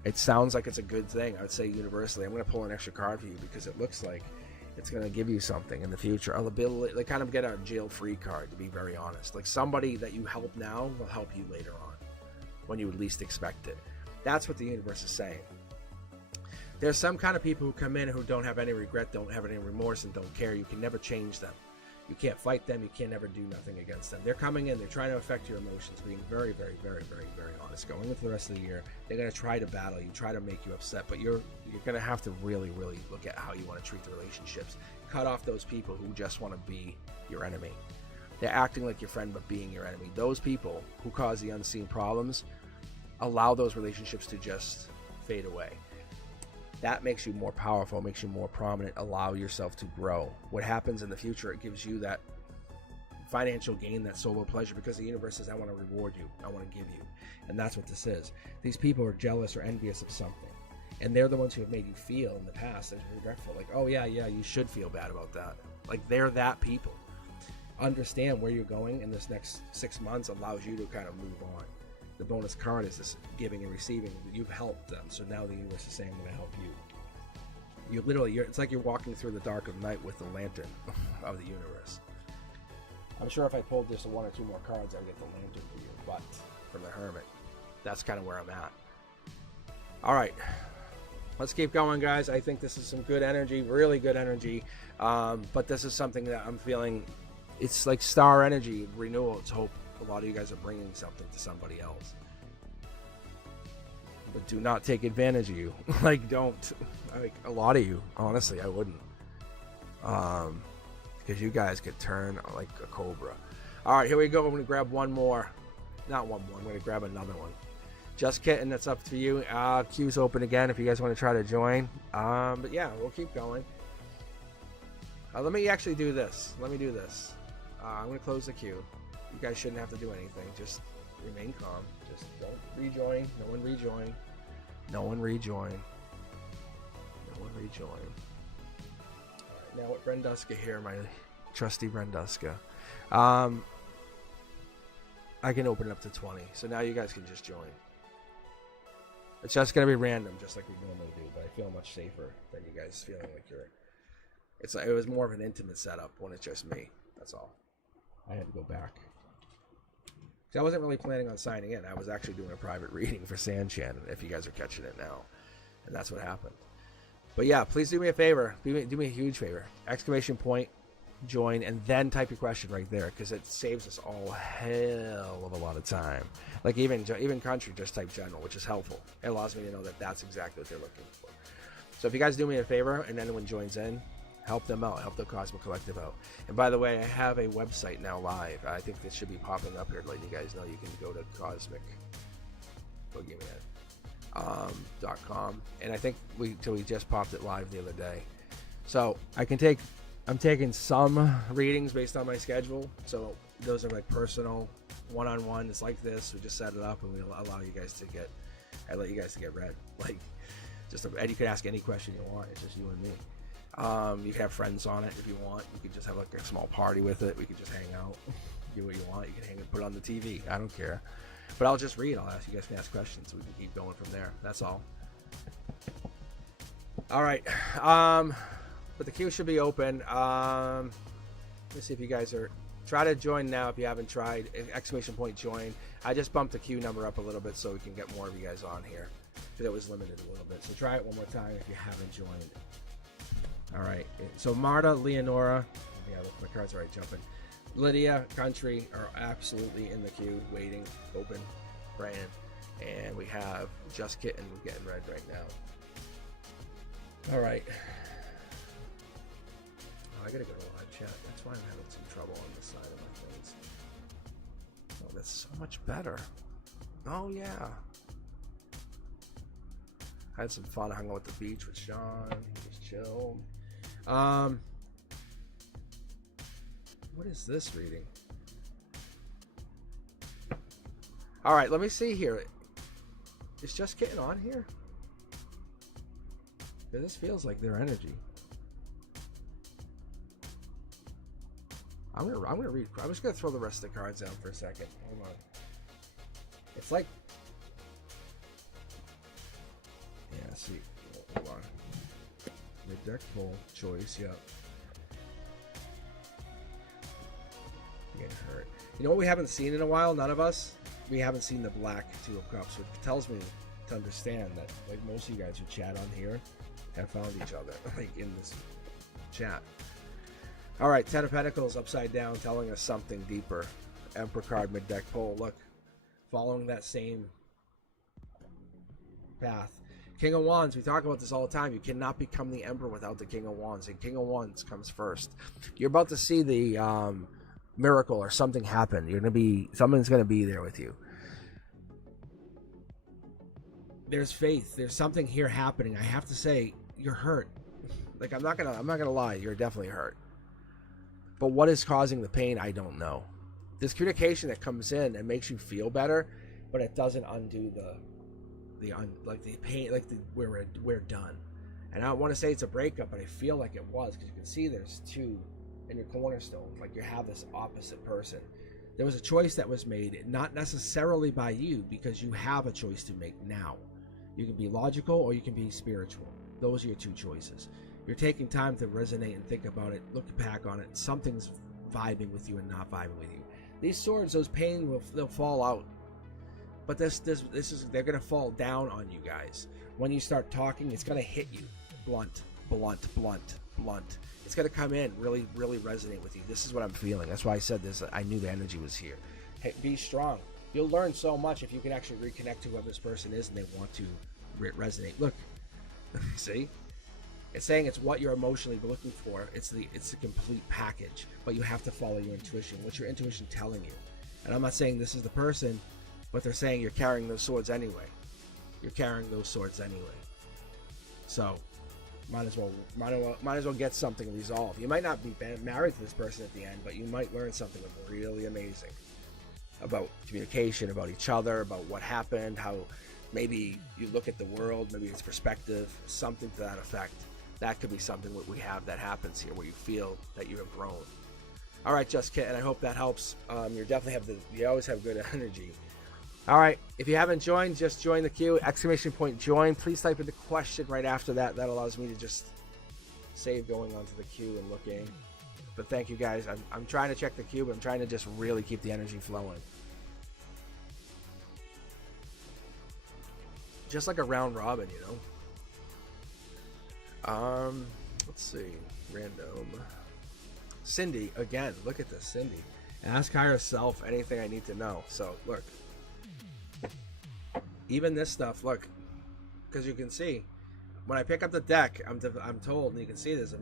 It sounds like it's a good thing. I would say universally. I'm going to pull an extra card for you because it looks like it's going to give you something in the future. I'll like kind of get a jail-free card, to be very honest. Like, somebody that you help now will help you later on when you would least expect it. That's what the universe is saying. There's some kind of people who come in who don't have any regret, don't have any remorse, and don't care. You can never change them. You can't fight them. You can't ever do nothing against them. They're coming in. They're trying to affect your emotions, being very, very, very, very, very honest. Going into the rest of the year, they're going to try to battle you, try to make you upset. But you're going to have to really, really look at how you want to treat the relationships. Cut off those people who just want to be your enemy. They're acting like your friend but being your enemy. Those people who cause the unseen problems, allow those relationships to just fade away. That makes you more powerful, makes you more prominent, allow yourself to grow. What happens in the future, it gives you that financial gain, that solo pleasure, because the universe says, I want to reward you, I want to give you. And that's what this is. These people are jealous or envious of something. And they're the ones who have made you feel in the past as regretful. Like, oh yeah, you should feel bad about that. Like, they're that people. Understand where you're going in this next 6 months allows you to kind of move on. The bonus card is this giving and receiving. You've helped them, so now the universe is saying, I'm going to help you. You literally, it's like you're walking through the dark of night with the lantern of the universe. I'm sure if I pulled just one or two more cards, I'd get the lantern for you, but from the Hermit, that's kind of where I'm at. All right, let's keep going, guys. I think this is some good energy, really good energy, but this is something that I'm feeling, it's like star energy, renewal, it's hope. A lot of you guys are bringing something to somebody else, but do not take advantage of you. Like, don't, like, a lot of you, honestly, I wouldn't, because you guys could turn like a cobra. All right, here we go. I'm gonna grab one more, not one more, I'm gonna grab another one. Just kidding, that's up to you. Queue's open again if you guys want to try to join, but yeah, we'll keep going. Let me actually do this. Let me do this. I'm gonna close the queue. You guys shouldn't have to do anything. Just remain calm. Just don't rejoin. No one rejoin. No one rejoin. No one rejoin. Alright, now with Brenduska here, my trusty Brenduska. I can open it up to 20. So now you guys can just join. It's just going to be random, just like we normally do. But I feel much safer than you guys feeling like you're... It was more of an intimate setup when it's just me. That's all. I had to go back. I wasn't really planning on signing in. I was actually doing a private reading for Sanchan, if you guys are catching it now. And that's what happened. But yeah, please do me a favor. Do me a huge favor. Exclamation point, join, and then type your question right there, because it saves us all hell of a lot of time. Like even country, just type general, which is helpful. It allows me to know that that's exactly what they're looking for. So if you guys do me a favor and anyone joins in, Help them out. Help the Cosmic Collective out. And by the way, I have a website now live. I think this should be popping up here to let you guys know. You can go to cosmic.com, and I think we just popped it live the other day. So I'm taking some readings based on my schedule. So those are like personal, one-on-one. It's like this. We just set it up, and we allow you guys to get. I let you guys to get read. Like, and you can ask any question you want. It's just you and me. You can have friends on it if you want. You could just have like a small party with it. We could just hang out, do what you want. You can hang and put it on the TV. I don't care. But I'll just read. I'll ask you guys to ask questions so we can keep going from there. That's all. All right. But the queue should be open. Let's see if you guys are. Try to join now if you haven't tried. Exclamation point join. I just bumped the queue number up a little bit so we can get more of you guys on here, because it was limited a little bit. So try it one more time if you haven't joined. All right. So Marta, Leonora. Yeah, my cards are already jumping. Lydia, Country are absolutely in the queue, waiting, open, praying. And we have Just Kitten getting read right now. All right. Oh, I gotta go to live chat. That's why I'm having some trouble on this side of my things. Oh, that's so much better. Oh, yeah. I had some fun. I hung out at the beach with Sean. He was chill. What is this reading? All right, let me see here. Is Just Kitten on here? Yeah, this feels like their energy. I'm gonna read. I'm just gonna throw the rest of the cards out for a second. Hold on. It's like, yeah. See, hold on. The deck pull choice. Yep. Getting hurt. You know what we haven't seen in a while? None of us. We haven't seen the black Two of Cups, which tells me to understand that like most of you guys who chat on here have found each other like in this chat. All right, Ten of Pentacles upside down, telling us something deeper. Emperor card mid deck pull. Look, following that same path. King of Wands, we talk about this all the time. You cannot become the Emperor without the King of Wands, and King of Wands comes first. You're about to see the miracle or something happen. Someone's gonna be there with you. There's faith. There's something here happening. I have to say, you're hurt. Like I'm not gonna lie. You're definitely hurt. But what is causing the pain? I don't know. This communication that comes in and makes you feel better, but it doesn't undo the pain, like we're done. And I don't want to say it's a breakup, but I feel like it was, because you can see there's two in your cornerstone. Like you have this opposite person. There was a choice that was made, not necessarily by you, because you have a choice to make now. You can be logical or you can be spiritual. Those are your two choices. You're taking time to resonate and think about it, look back on it. Something's vibing with you and not vibing with you. These swords, those pain they'll fall out. But this is, they're gonna fall down on you guys. When you start talking, it's gonna hit you. Blunt, blunt, blunt, blunt. It's gonna come in, really, really resonate with you. This is what I'm feeling. That's why I said this. I knew the energy was here. Hey, be strong. You'll learn so much if you can actually reconnect to whoever this person is and they want to resonate. Look, see? It's saying it's what you're emotionally looking for. It's the complete package, but you have to follow your intuition. What's your intuition telling you? And I'm not saying this is the person, but they're saying you're carrying those swords anyway. You're carrying those swords anyway. So might as well get something resolved. You might not be married to this person at the end, but you might learn something really amazing about communication, about each other, about what happened, how maybe you look at the world, maybe it's perspective, something to that effect. That could be something that we have that happens here, where you feel that you have grown. All right, Just Kitten, I hope that helps. You always have good energy. All right, if you haven't joined, just join the queue. Exclamation point join. Please type in the question right after that. That allows me to just save going onto the queue and looking. But thank you guys. I'm trying to check the queue, but I'm trying to just really keep the energy flowing. Just like a round robin, you know. Let's see. Random. Cindy, again, look at this, Cindy. Ask higher self anything I need to know. So, look. Even this stuff, look. Because you can see, when I pick up the deck, I'm told, and you can see this,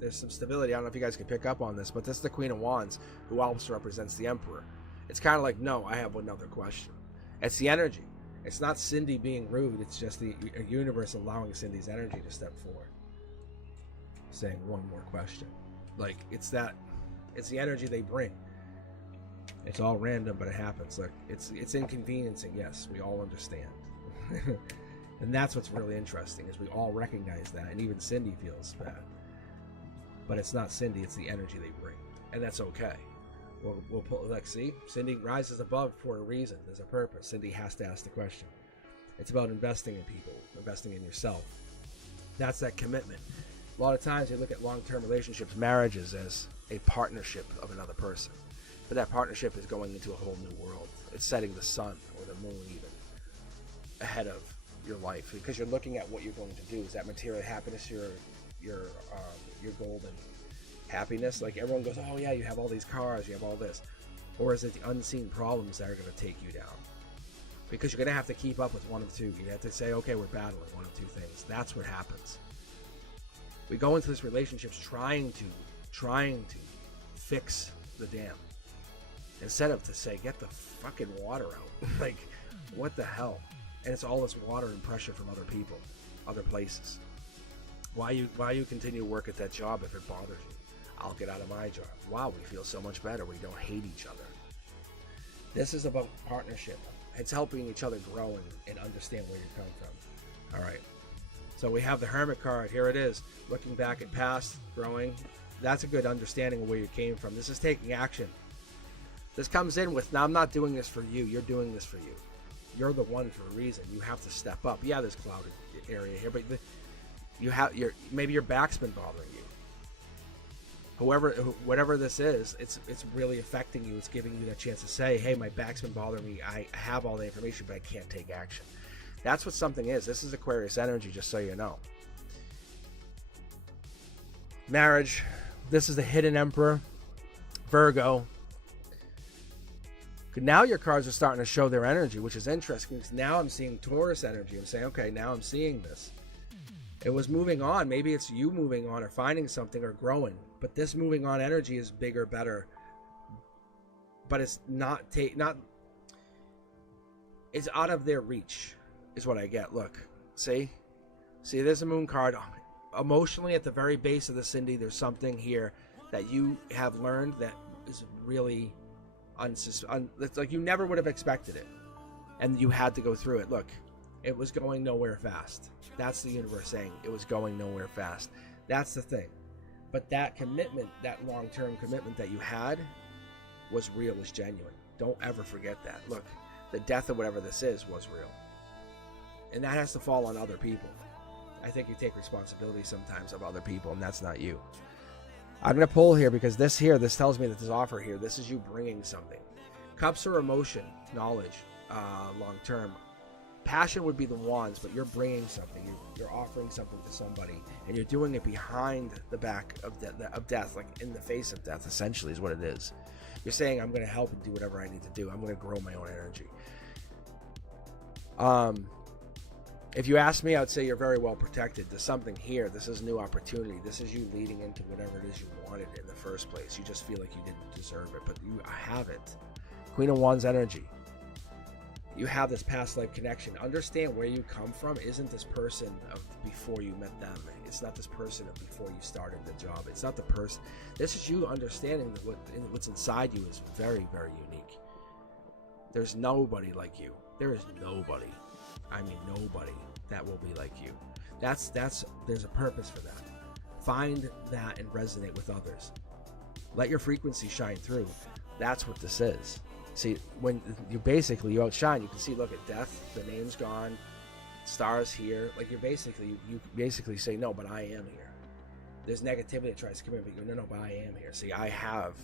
There's some stability. I don't know if you guys can pick up on this, but this is the Queen of Wands, who also represents the Emperor. It's kind of like, no, I have another question. It's the energy. It's not Cindy being rude. It's just the universe allowing Cindy's energy to step forward, saying one more question. Like, it's the energy they bring. It's all random, but it happens. Like, it's inconveniencing. Yes, we all understand. And that's what's really interesting, is we all recognize that, and even Cindy feels bad. But it's not Cindy, it's the energy they bring, and that's okay. We'll pull, like, see, Cindy rises above for a reason. There's a purpose. Cindy has to ask the question. It's about investing in people, investing in yourself. That's that commitment. A lot of times you look at long-term relationships, marriages, as a partnership of another person, but that partnership is going into a whole new world. It's setting the sun or the moon even ahead of your life, because you're looking at what you're going to do. Is that material happiness your golden happiness? Like, everyone goes, oh yeah, you have all these cars, you have all this. Or is it the unseen problems that are going to take you down? Because you're going to have to keep up with one of two. You have to say, okay, we're battling one of two things. That's what happens. We go into this relationships trying to fix the dam, instead of to say, get the fucking water out. Like, what the hell? And it's all this water and pressure from other people, other places. Why you continue to work at that job if it bothers you? I'll get out of my job. Wow, we feel so much better. We don't hate each other. This is about partnership. It's helping each other grow and understand where you come from. All right. So we have the Hermit card. Here it is. Looking back at past, growing. That's a good understanding of where you came from. This is taking action. This comes in with, now I'm not doing this for you. You're doing this for you. You're the one for a reason. You have to step up. Yeah, there's clouded area here, but maybe your back's been bothering you. Whatever this is, it's really affecting you. It's giving you that chance to say, hey, my back's been bothering me. I have all the information, but I can't take action. That's what something is. This is Aquarius energy, just so you know. Marriage. This is the hidden Emperor. Virgo. Now your cards are starting to show their energy, which is interesting, because now I'm seeing Taurus energy. I'm saying, okay, now I'm seeing this. It was moving on. Maybe it's you moving on or finding something or growing. But this moving on energy is bigger, better. But it's it's out of their reach, is what I get. Look, see, there's a moon card. Emotionally, at the very base of the Cindy, there's something here that you have learned that is really it's like you never would have expected it, and you had to go through it. Look, it was going nowhere fast. That's the universe saying it was going nowhere fast. That's the thing. But that commitment, that long-term commitment that you had, was real, was genuine. Don't ever forget that. Look, the death of whatever this is was real, and that has to fall on other people. I think you take responsibility sometimes of other people, and that's not you. I'm going to pull here, because this tells me that this offer here, this is you bringing something. Cups are emotion, knowledge, long-term. Passion would be the wands, but you're bringing something. You're offering something to somebody, and you're doing it behind the back of death, like in the face of death, essentially, is what it is. You're saying, I'm going to help and do whatever I need to do. I'm going to grow my own energy. If you ask me, I would say you're very well protected. There's something here. This is a new opportunity. This is you leading into whatever it is you wanted in the first place. You just feel like you didn't deserve it, but you have it. Queen of Wands energy. You have this past life connection. Understand where you come from isn't this person of before you met them. It's not this person of before you started the job. It's not the person. This is you understanding that what's inside you is very, very unique. There's nobody like you. There is nobody. I mean, nobody that will be like you. There's a purpose for that. Find that and resonate with others. Let your frequency shine through. That's what this is. See, when you outshine, you can see, look at death, the name's gone, stars here. Like you basically say, no, but I am here. There's negativity that tries to come in, but you go, no, but I am here. See, I have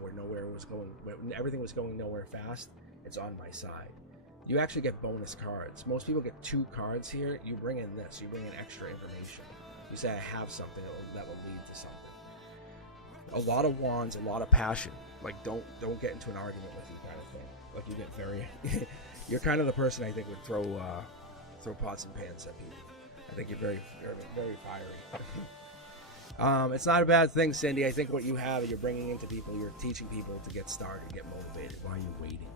where nowhere was going, when everything was going nowhere fast, it's on my side. You actually get bonus cards. Most people get 2 cards here. You bring in this. You bring in extra information. You say, I have something that will lead to something. A lot of wands, a lot of passion. Like, don't get into an argument with you kind of thing. Like, you get very... You're kind of the person I think would throw pots and pans at people. I think you're very, very, very fiery. It's not a bad thing, Cindy. I think what you have, you're bringing into people, you're teaching people to get started, get motivated while you're waiting.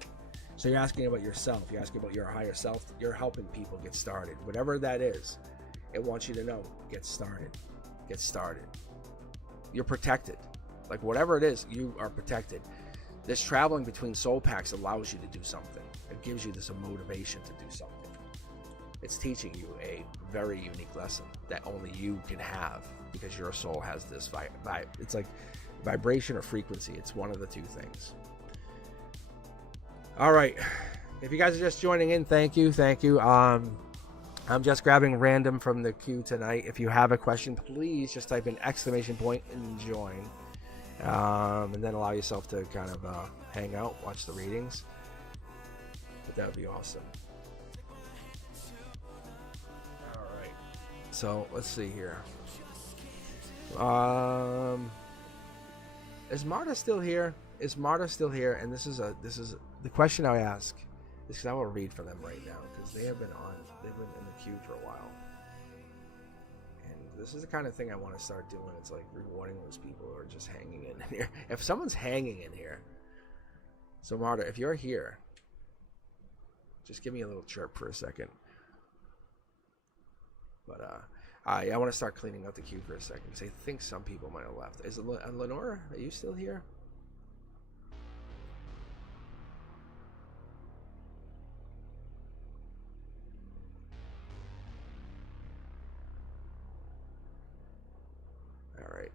So you're asking about yourself. You're asking about your higher self. You're helping people get started. Whatever that is, it wants you to know, get started. Get started. You're protected. Like whatever it is, you are protected. This traveling between soul packs allows you to do something. It gives you this motivation to do something. It's teaching you a very unique lesson that only you can have, because your soul has this vibe. It's like vibration or frequency. It's one of the two things. All right. If you guys are just joining in, thank you. I'm just grabbing random from the queue tonight. If you have a question, please just type in exclamation point and join. And then allow yourself to kind of hang out, watch the readings. But that would be awesome. All right. So let's see here. Is Marta still here? Is Marta still here? And this is the question I ask is because I will read for them right now, because they've been in the queue for a while, and this is the kind of thing I want to start doing. It's like rewarding those people who are just hanging in here. If someone's hanging in here, so Marta, if you're here, just give me a little chirp for a second. But I want to start cleaning out the queue for a second, because I think some people might have left. Is it Lenora? Are you still here? All right.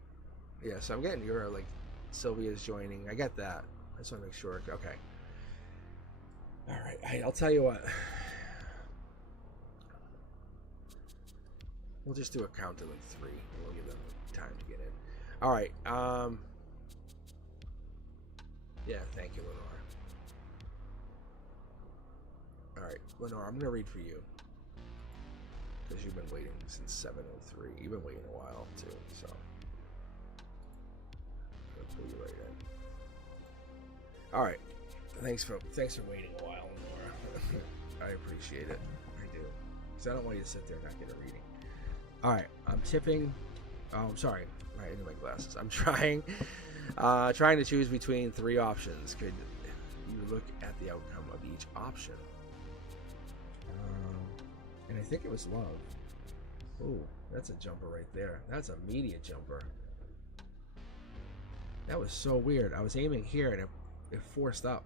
Yeah, so I'm getting your, like, Sylvia's joining. I get that. I just want to make sure. Okay. All right. Hey, I'll tell you what. We'll just do a count to like 3, and we'll give them time to get in. All right. Yeah, thank you, Lenore. All right, Lenore, I'm gonna read for you, because you've been waiting since 7:03. You've been waiting a while too, so I'm gonna pull you right in. All right. Thanks for waiting a while, Lenore. I appreciate it. I do, because I don't want you to sit there and not get a reading. All right, I'm tipping. Oh, I'm sorry. I need my glasses. I'm trying to choose between 3 options. Could you look at the outcome of each option? And I think it was love. Oh, that's a jumper right there. That's a immediate jumper. That was so weird. I was aiming here and it forced up.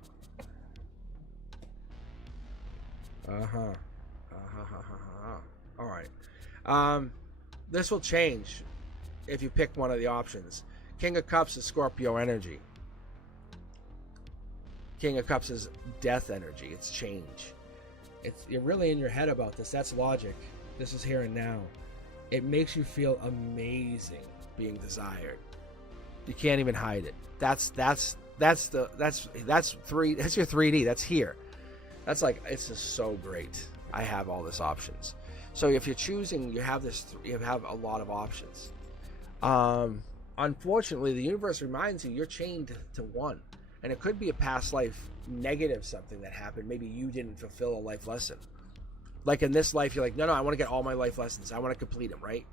All right. This will change if you pick one of the options. King of Cups is Scorpio energy. King of Cups is death energy. It's change. You're really in your head about this. That's logic. This is here and now. It makes you feel amazing being desired. You can't even hide it. That's your 3D. That's here. That's like, it's just so great. I have all these options. So if you're choosing, you have a lot of options. Unfortunately, the universe reminds you you're chained to one, and it could be a past life negative, something that happened. Maybe you didn't fulfill a life lesson. Like in this life, you're like, no, I want to get all my life lessons. I want to complete them, right?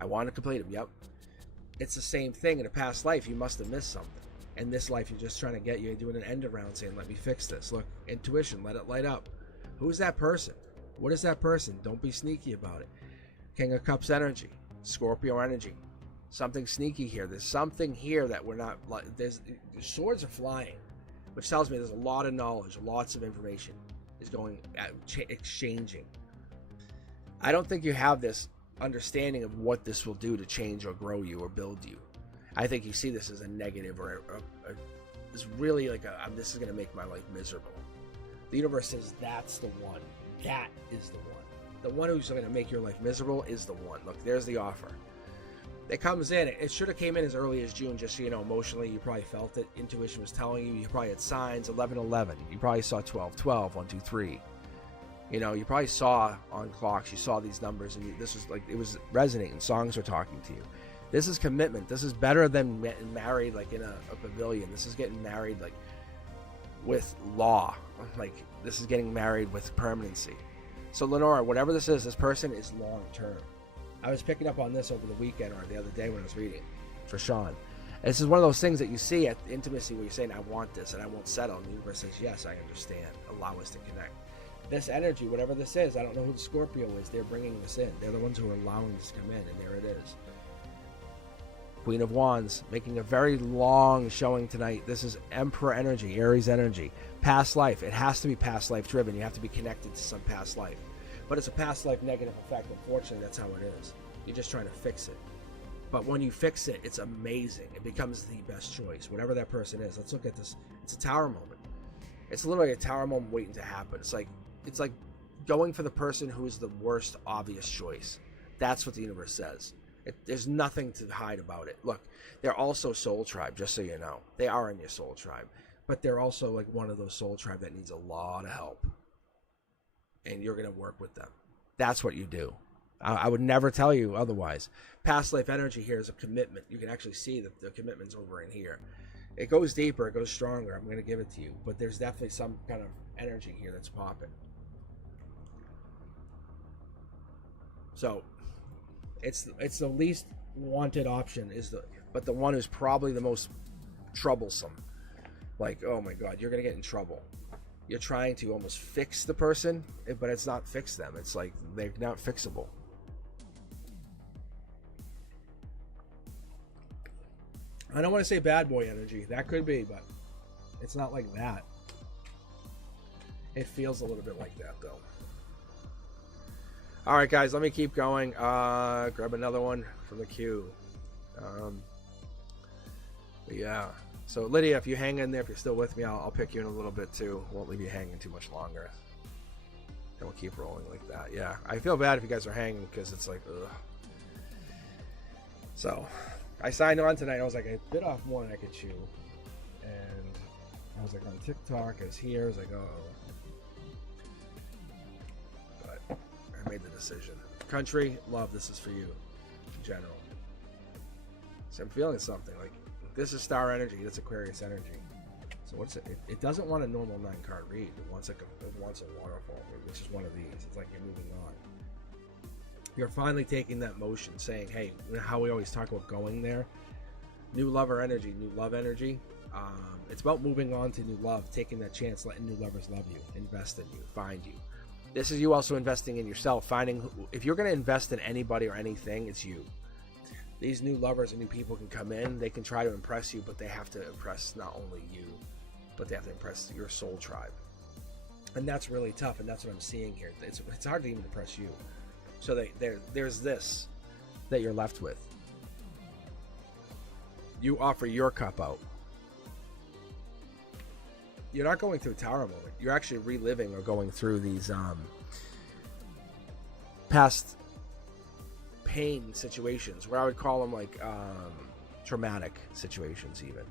I want to complete them. Yep. It's the same thing. In a past life, you must have missed something. In this life, you're just trying to you're doing an end around saying, let me fix this. Look, intuition, let it light up. Who's that person? What is that person? Don't be sneaky about it. King of Cups energy, Scorpio energy. Something sneaky here. There's something here that we're not. The swords are flying, which tells me there's a lot of knowledge, lots of information is going exchanging. I don't think you have this understanding of what this will do to change or grow you or build you. I think you see this as a negative or it's really like this is going to make my life miserable. The universe says that's the one. That is the one. The one who's going to make your life miserable is the one. Look, there's the offer. It comes in. It should have came in as early as June, just so you know, emotionally, you probably felt it. Intuition was telling you. You probably had signs, 11-11. You probably saw 12-12, 1-2-3. You know, you probably saw on clocks, you saw these numbers, and this was like, it was resonating. Songs were talking to you. This is commitment. This is better than getting married like in a pavilion. This is getting married like with law. Like, this is getting married with permanency. So Lenora, whatever this is, this person is long term. I was picking up on this over the weekend or the other day when I was reading for Sean. And this is one of those things that you see at intimacy where you're saying, I want this and I won't settle. And the universe says, yes, I understand. Allow us to connect. This energy, whatever this is, I don't know who the Scorpio is. They're bringing this in. They're the ones who are allowing this to come in. And there it is. Queen of Wands, making a very long showing tonight. This is Emperor energy, Aries energy. Past life. It has to be past life driven. You have to be connected to some past life. But it's a past life negative effect. Unfortunately, that's how it is. You're just trying to fix it. But when you fix it, it's amazing. It becomes the best choice, whatever that person is. Let's look at this. It's a tower moment. It's literally a tower moment waiting to happen. It's like going for the person who's the worst obvious choice. That's what the universe says. There's nothing to hide about it. Look, they're also soul tribe, just so you know. They are in your soul tribe. But they're also like one of those soul tribe that needs a lot of help. And you're going to work with them. That's what you do. I would never tell you otherwise. Past life energy here is a commitment. You can actually see that the commitment's over in here. It goes deeper. It goes stronger. I'm going to give it to you. But there's definitely some kind of energy here that's popping. So it's the least wanted option, but the one who's probably the most troublesome. Like, oh my God, you're going to get in trouble. You're trying to almost fix the person, but it's not fix them. It's like they're not fixable. I don't want to say bad boy energy. That could be, but it's not like that. It feels a little bit like that, though. All right, guys, let me keep going. Grab another one from the queue. Yeah. So, Lydia, if you hang in there, if you're still with me, I'll pick you in a little bit, too. Won't leave you hanging too much longer. And we'll keep rolling like that. Yeah. I feel bad if you guys are hanging because it's like, ugh. So, I signed on tonight. I was like, I bit off more than I could chew. And I was like, on TikTok, I was here. I was like, oh. But I made the decision. Country, love, this is for you. In general. So I'm feeling something. Like, this is star energy. That's Aquarius energy. So what's it? It doesn't want a normal 9-card read. It wants a waterfall, which is one of these. It's like you're moving on. You're finally taking that motion, saying, hey, how we always talk about going there. New lover energy, new love energy. It's about moving on to new love, taking that chance, letting new lovers love you, invest in you, find you. This is you also investing in yourself, finding if you're going to invest in anybody or anything, it's you. These new lovers and new people can come in, they can try to impress you, but they have to impress not only you, but they have to impress your soul tribe. And that's really tough, and that's what I'm seeing here. It's hard to even impress you. So there's this that you're left with. You offer your cup out. You're not going through a tower moment. You're actually reliving or going through these past pain situations, where I would call them like traumatic situations even.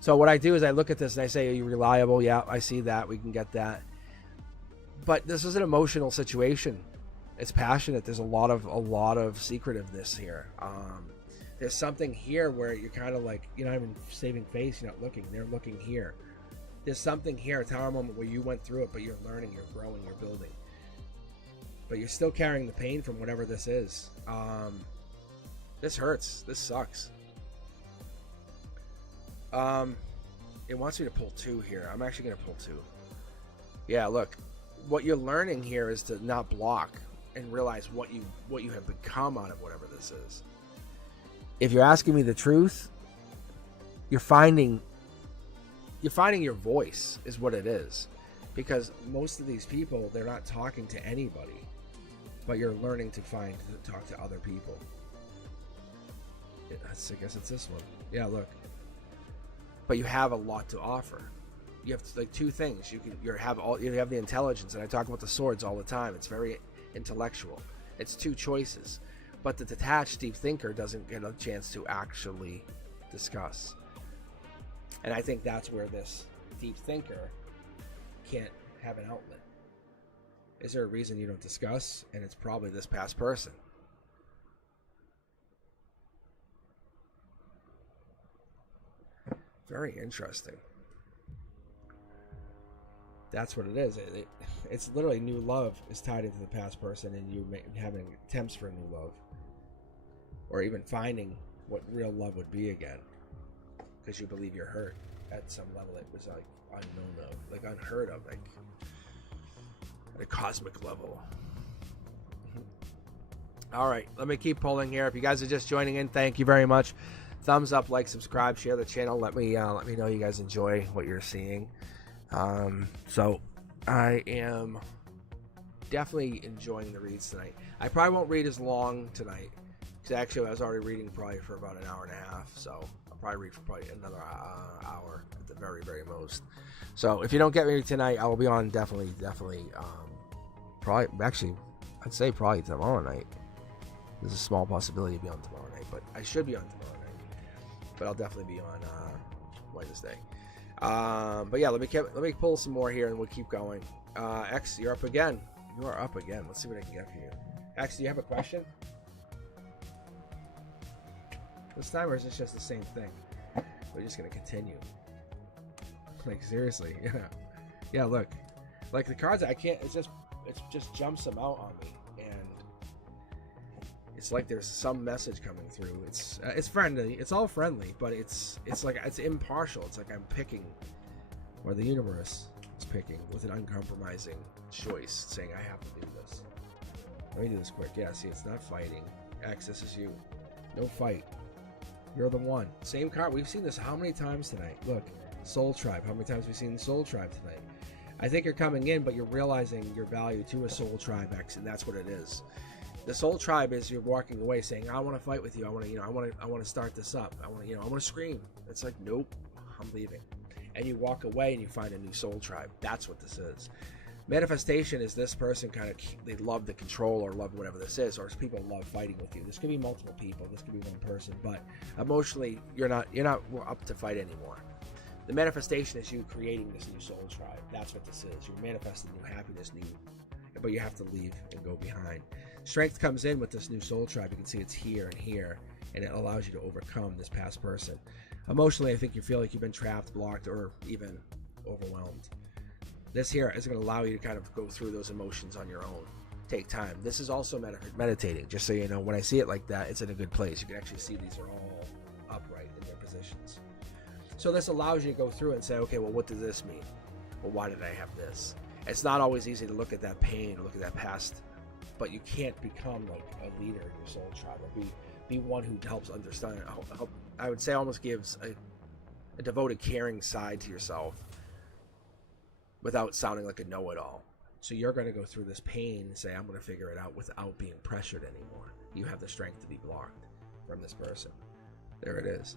So what I do is I look at this and I say, are you reliable? Yeah, I see that. We can get that. But this is an emotional situation. It's passionate. There's a lot of secretiveness here. There's something here where you're kind of like, you're not even saving face. You're not looking. They're looking here. There's something here, a tower moment where you went through it, but you're learning, you're growing, you're building. But you're still carrying the pain from whatever this is. This hurts. This sucks. It wants me to pull 2 here. I'm actually going to pull 2. Yeah, look. What you're learning here is to not block and realize what you have become out of whatever this is. If you're asking me the truth, you're finding your voice is what it is. Because most of these people, they're not talking to anybody, but you're learning to talk to other people. I guess it's this one. Yeah, look. But you have a lot to offer. You have like 2 things. You have the intelligence, and I talk about the swords all the time. It's very intellectual. It's 2 choices. But the detached deep thinker doesn't get a chance to actually discuss. And I think that's where this deep thinker can't have an outlet. Is there a reason you don't discuss? And it's probably this past person. Very interesting. That's what it is. It's literally new love is tied into the past person, and you having attempts for new love, or even finding what real love would be again, because you believe you're hurt at some level that was like unknown of, like unheard of, like at a cosmic level. All right, let me keep pulling here. If you guys are just joining in, thank you very much. Thumbs up, like, subscribe, share the channel. Let me know you guys enjoy what you're seeing. So I am definitely enjoying the reads tonight. I probably won't read as long tonight, because actually I was already reading probably for about an hour and a half. So I'll probably read for probably another hour at the very, very most. So if you don't get me tonight, I will be on definitely, probably, actually, I'd say probably tomorrow night. There's a small possibility to be on tomorrow night, but I should be on tomorrow night. But I'll definitely be on Wednesday. But yeah, let me pull some more here, and we'll keep going. X, you're up again. You are up again. Let's see what I can get for you. X, do you have a question this time, or is this just the same thing? We're just gonna continue. Like seriously, yeah. Look, like the cards, I can't. It just jumps them out on me, and it's like there's some message coming through. It's friendly. It's all friendly, but it's like it's impartial. It's like I'm picking, or the universe is picking with an uncompromising choice, saying I have to do this. Let me do this quick. Yeah, see, it's not fighting. X, this is you. No fight. You're the one. Same card. We've seen this how many times tonight? Look, Soul Tribe. How many times have we seen the Soul Tribe tonight? I think you're coming in, but you're realizing your value to a Soul Tribe, X, and that's what it is. The Soul Tribe is you're walking away saying, I want to fight with you. I want to start this up. I want to scream. It's like, nope, I'm leaving. And you walk away and you find a new Soul Tribe. That's what this is. Manifestation is this person kind of, they love the control or love whatever this is, or people love fighting with you. This could be multiple people. This could be one person, but emotionally, you're not up to fight anymore. The manifestation is you creating this new Soul Tribe. That's what this is. You're manifesting new happiness, but you have to leave and go behind. Strength comes in with this new Soul Tribe. You can see it's here and here, and it allows you to overcome this past person. Emotionally, I think you feel like you've been trapped, blocked, or even overwhelmed. This here is going to allow you to kind of go through those emotions on your own. Take time. This is also meditating, just so you know. When I see it like that, it's in a good place. You can actually see these are all upright in their positions. So this allows you to go through and say, okay, well, what does this mean? Well, why did I have this? It's not always easy to look at that pain or look at that past, but you can't become like a leader in your soul tribe, or be one who helps understand. I would say almost gives a devoted, caring side to yourself without sounding like a know-it-all. So you're going to go through this pain and say, I'm going to figure it out without being pressured anymore. You have the strength to be blocked from this person. There it is.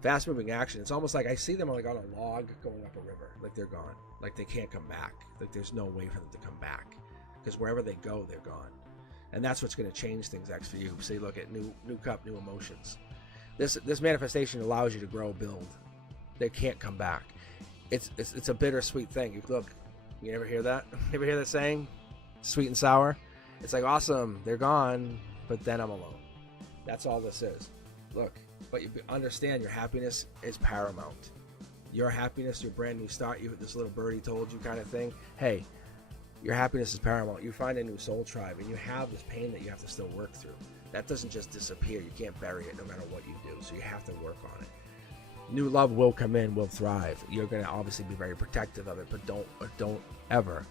Fast-moving action. It's almost like I see them like on a log going up a river. Like they're gone. Like they can't come back. Like there's no way for them to come back. Because wherever they go, they're gone. And that's what's going to change things, X, for you. See, look at new cup, new emotions. This manifestation allows you to grow, build. They can't come back. It's a bittersweet thing. You look, you ever hear that? You ever hear that saying? Sweet and sour? It's like, awesome, they're gone, but then I'm alone. That's all this is. Look, but you understand your happiness is paramount. Your happiness, your brand new start, this little birdie told you kind of thing. Hey, your happiness is paramount. You find a new soul tribe, and you have this pain that you have to still work through. That doesn't just disappear. You can't bury it no matter what you do, so you have to work on it. New love will come in, will thrive. You're going to obviously be very protective of it, but don't ever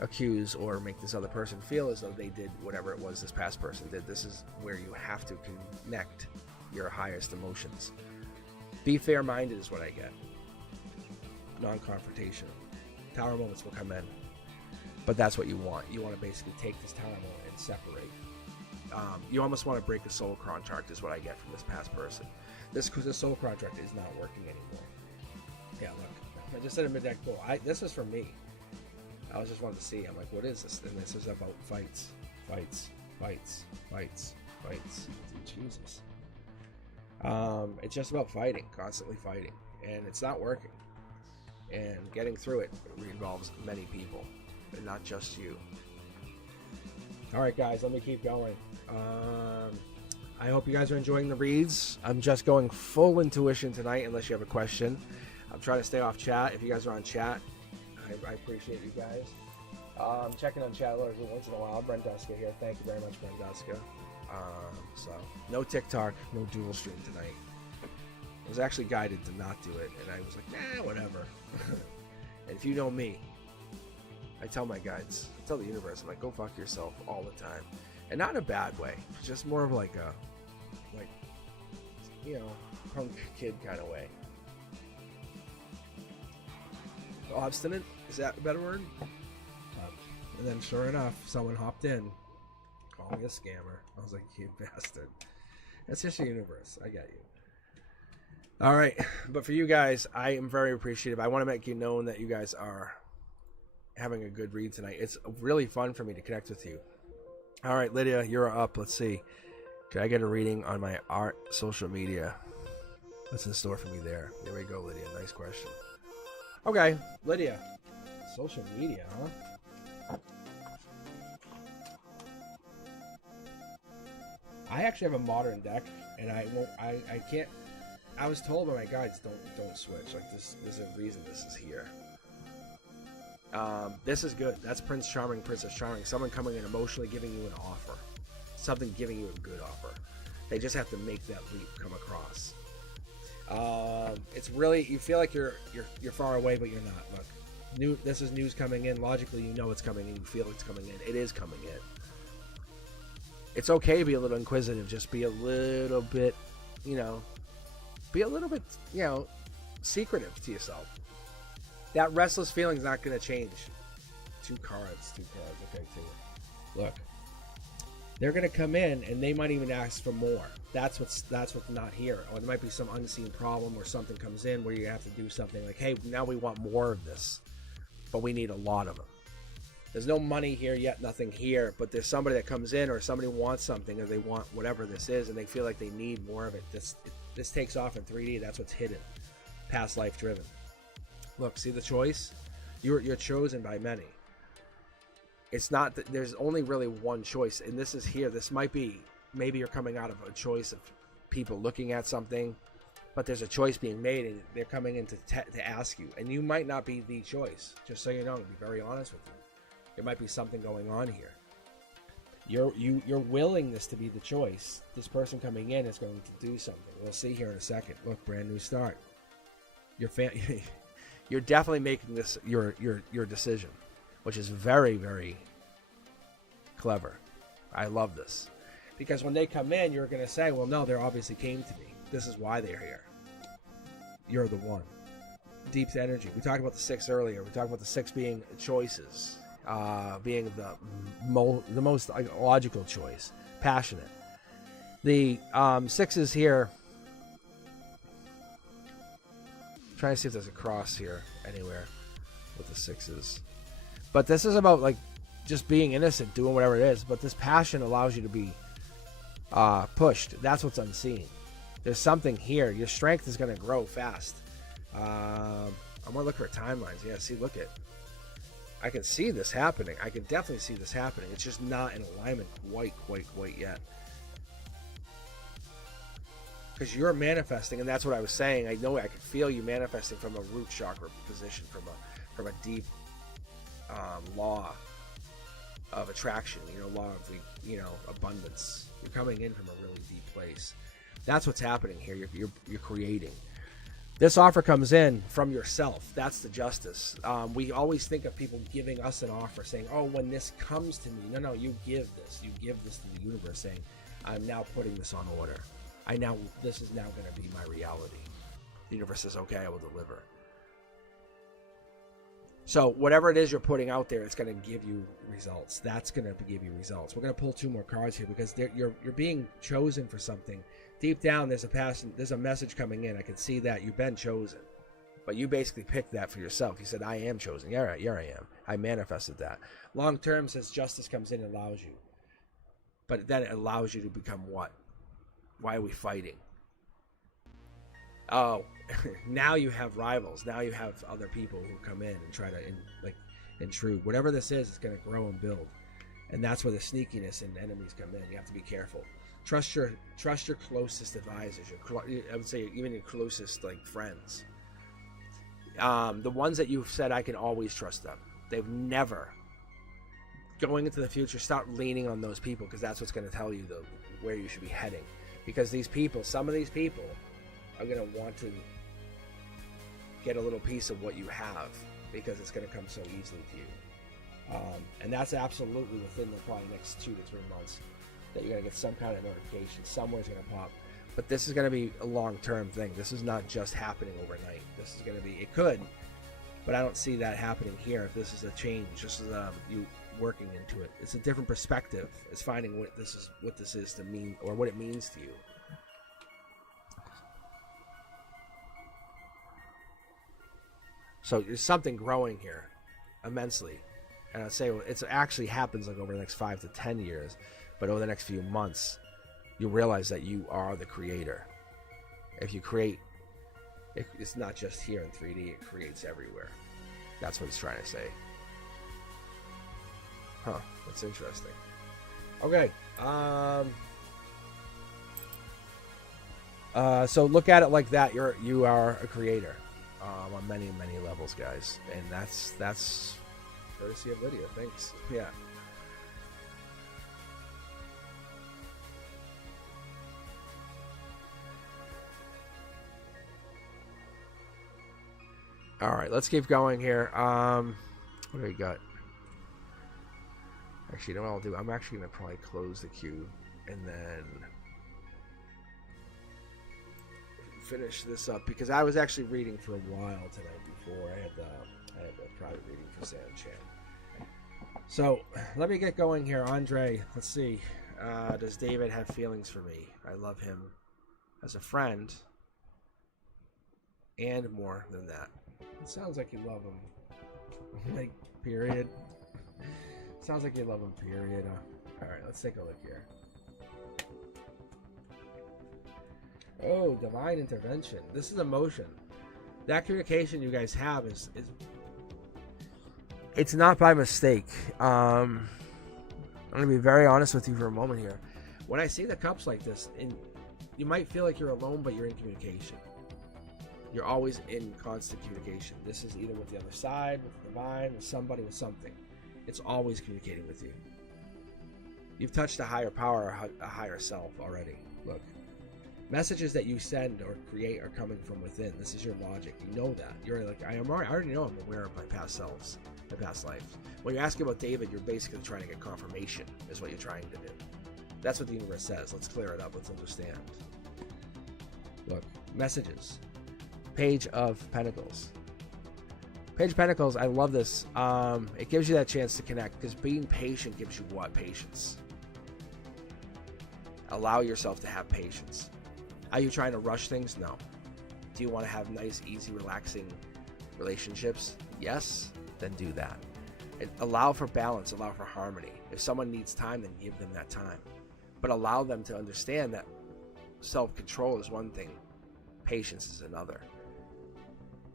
accuse or make this other person feel as though they did whatever it was this past person did. This is where you have to connect your highest emotions. Be fair-minded is what I get. Non-confrontational. Tower moments will come in, but that's what you want. You want to basically take this tower moment and separate. You almost want to break a soul contract is what I get from this past person. This soul contract is not working anymore. Yeah, look. I just said a mid-deck pull. This is for me. I was just wanting to see. I'm like, what is this? And this is about fights. Jesus. It's just about fighting, constantly fighting. And it's not working. And getting through it involves many people, and not just you. All right, guys, let me keep going. I hope you guys are enjoying the reads. I'm just going full intuition tonight, unless you have a question. I'm trying to stay off chat. If you guys are on chat, I appreciate you guys. Checking on chat every once in a while. Brenduska here. Thank you very much, Brenduska. So no TikTok, no dual stream tonight. I was actually guided to not do it, and I was like, nah, whatever. And if you know me, I tell my guides, I tell the universe, I'm like, go fuck yourself all the time, and not in a bad way, just more of like a, like, you know, punk kid kind of way. Obstinate, is that a better word? And then sure enough, someone hopped in, called me a scammer. I was like, you bastard. That's just the universe. I get you. All right, but for you guys, I am very appreciative. I want to make you known that you guys are having a good read tonight. It's really fun for me to connect with you. All right, Lydia, you're up. Let's see. Can I get a reading on my art social media? What's in store for me there? There we go, Lydia. Nice question. Okay, Lydia. Social media, huh? I actually have a modern deck, and I can't. I was told by my guides, don't switch. Like this, there's a reason this is here. This is good. That's Prince Charming, Princess Charming. Someone coming in emotionally giving you an offer. Something giving you a good offer. They just have to make that leap come across. It's really, you feel like you're far away, but you're not. Look, this is news coming in. Logically, you know it's coming in. You feel it's coming in. It is coming in. It's okay to be a little inquisitive. Just be a little bit, be a little bit, secretive to yourself. That restless feeling is not going to change. Two cards. Okay, two. Look, they're going to come in and they might even ask for more. That's what's not here. Or there might be some unseen problem or something comes in where you have to do something like, hey, now we want more of this, but we need a lot of them. There's no money here yet, nothing here, but there's somebody that comes in or somebody wants something or they want whatever this is and they feel like they need more of it. This takes off in 3D. That's what's hidden. Past life driven. Look, see the choice? You're chosen by many. It's not that there's only really one choice, and this is here. This might be, maybe you're coming out of a choice of people looking at something, but there's a choice being made, and they're coming in to ask you, and you might not be the choice. Just so you know, to be very honest with you, there might be something going on here. Your willingness to be the choice. This person coming in is going to do something. We'll see here in a second. Look, brand new start. You're definitely making this your decision, which is very, very clever. I love this. Because when they come in, you're going to say, well, no, they obviously came to me. This is why they're here. You're the one. Deep energy. We talked about the 6 earlier. We talked about the 6 being choices, being the most logical choice, passionate. The 6 is here. I'm trying to see if there's a cross here anywhere with the 6s. But this is about like just being innocent, doing whatever it is. But this passion allows you to be pushed. That's what's unseen. There's something here. Your strength is going to grow fast. I'm going to look for timelines. Yeah, see, look at. I can see this happening. I can definitely see this happening. It's just not in alignment quite yet. Because you're manifesting, and that's what I was saying. I know I can feel you manifesting from a root chakra position, from a deep law of attraction, law of abundance. You're coming in from a really deep place. That's what's happening here. You're creating. This offer comes in from yourself. That's the justice. We always think of people giving us an offer, saying, "Oh, when this comes to me," no, you give this. You give this to the universe, saying, "I'm now putting this on order. This is now going to be my reality." The universe says, "Okay, I will deliver." So whatever it is you're putting out there, it's going to give you results. That's going to give you results. We're going to pull 2 more cards here because you're being chosen for something. Deep down, there's a message coming in. I can see that you've been chosen, but you basically picked that for yourself. You said, "I am chosen." Yeah, right. Here I am. I manifested that. Long term says justice comes in and allows you, but then it allows you to become what? Why are we fighting? Oh, now you have rivals. Now you have other people who come in and try to intrude. Whatever this is, it's going to grow and build, and that's where the sneakiness and enemies come in. You have to be careful. Trust your closest advisors. I would say even your closest friends. The ones that you've said I can always trust them, they've never. Going into the future, stop leaning on those people, because that's what's going to tell you where you should be heading. Because these people, some of these people, are going to want to get a little piece of what you have, because it's going to come so easily to you. And that's absolutely within the probably next 2 to 3 months that you're going to get some kind of notification. Somewhere's going to pop. But this is going to be a long-term thing. This is not just happening overnight. This is going to be, it could, but I don't see that happening here. If this is a change, just as you working into it, it's a different perspective. It's finding what this is to mean, or what it means to you. So there's something growing here immensely, and I'd say it actually happens like over the next 5 to 10 years, but over the next few months you realize that you are the creator. If you create, it's not just here in 3D, it creates everywhere. That's what it's trying to say. Huh, that's interesting. Okay. So look at it like that. You are a creator on many levels, guys, and that's courtesy of Lydia. Thanks. Yeah. All right, let's keep going here. What do we got? Actually, you know what I'll do? I'm actually going to probably close the queue and then finish this up, because I was actually reading for a while tonight before I had the private reading for Sam Chan. So let me get going here. Andre, let's see. Does David have feelings for me? I love him as a friend and more than that. It sounds like you love him. Like, period. Sounds like you love him, period. Alright, let's take a look here. Oh, divine intervention. This is emotion. That communication you guys have is it's not by mistake. I'm going to be very honest with you for a moment here. When I see the cups like this, and you might feel like you're alone, but you're in communication. You're always in constant communication. This is either with the other side, with the divine, with somebody, with something. It's always communicating with you. You've touched a higher power, a higher self already. Look, messages that you send or create are coming from within. This is your logic. You know that. You're like, I already know I'm aware of my past selves, my past lives. When you're asking about David, you're basically trying to get confirmation, is what you're trying to do. That's what the universe says. Let's clear it up. Let's understand. Look, messages. Page of Pentacles. Page of Pentacles, I love this. It gives you that chance to connect, because being patient gives you what? Patience. Allow yourself to have patience. Are you trying to rush things? No. Do you want to have nice, easy, relaxing relationships? Yes? Then do that. And allow for balance, allow for harmony. If someone needs time, then give them that time. But allow them to understand that self-control is one thing, patience is another.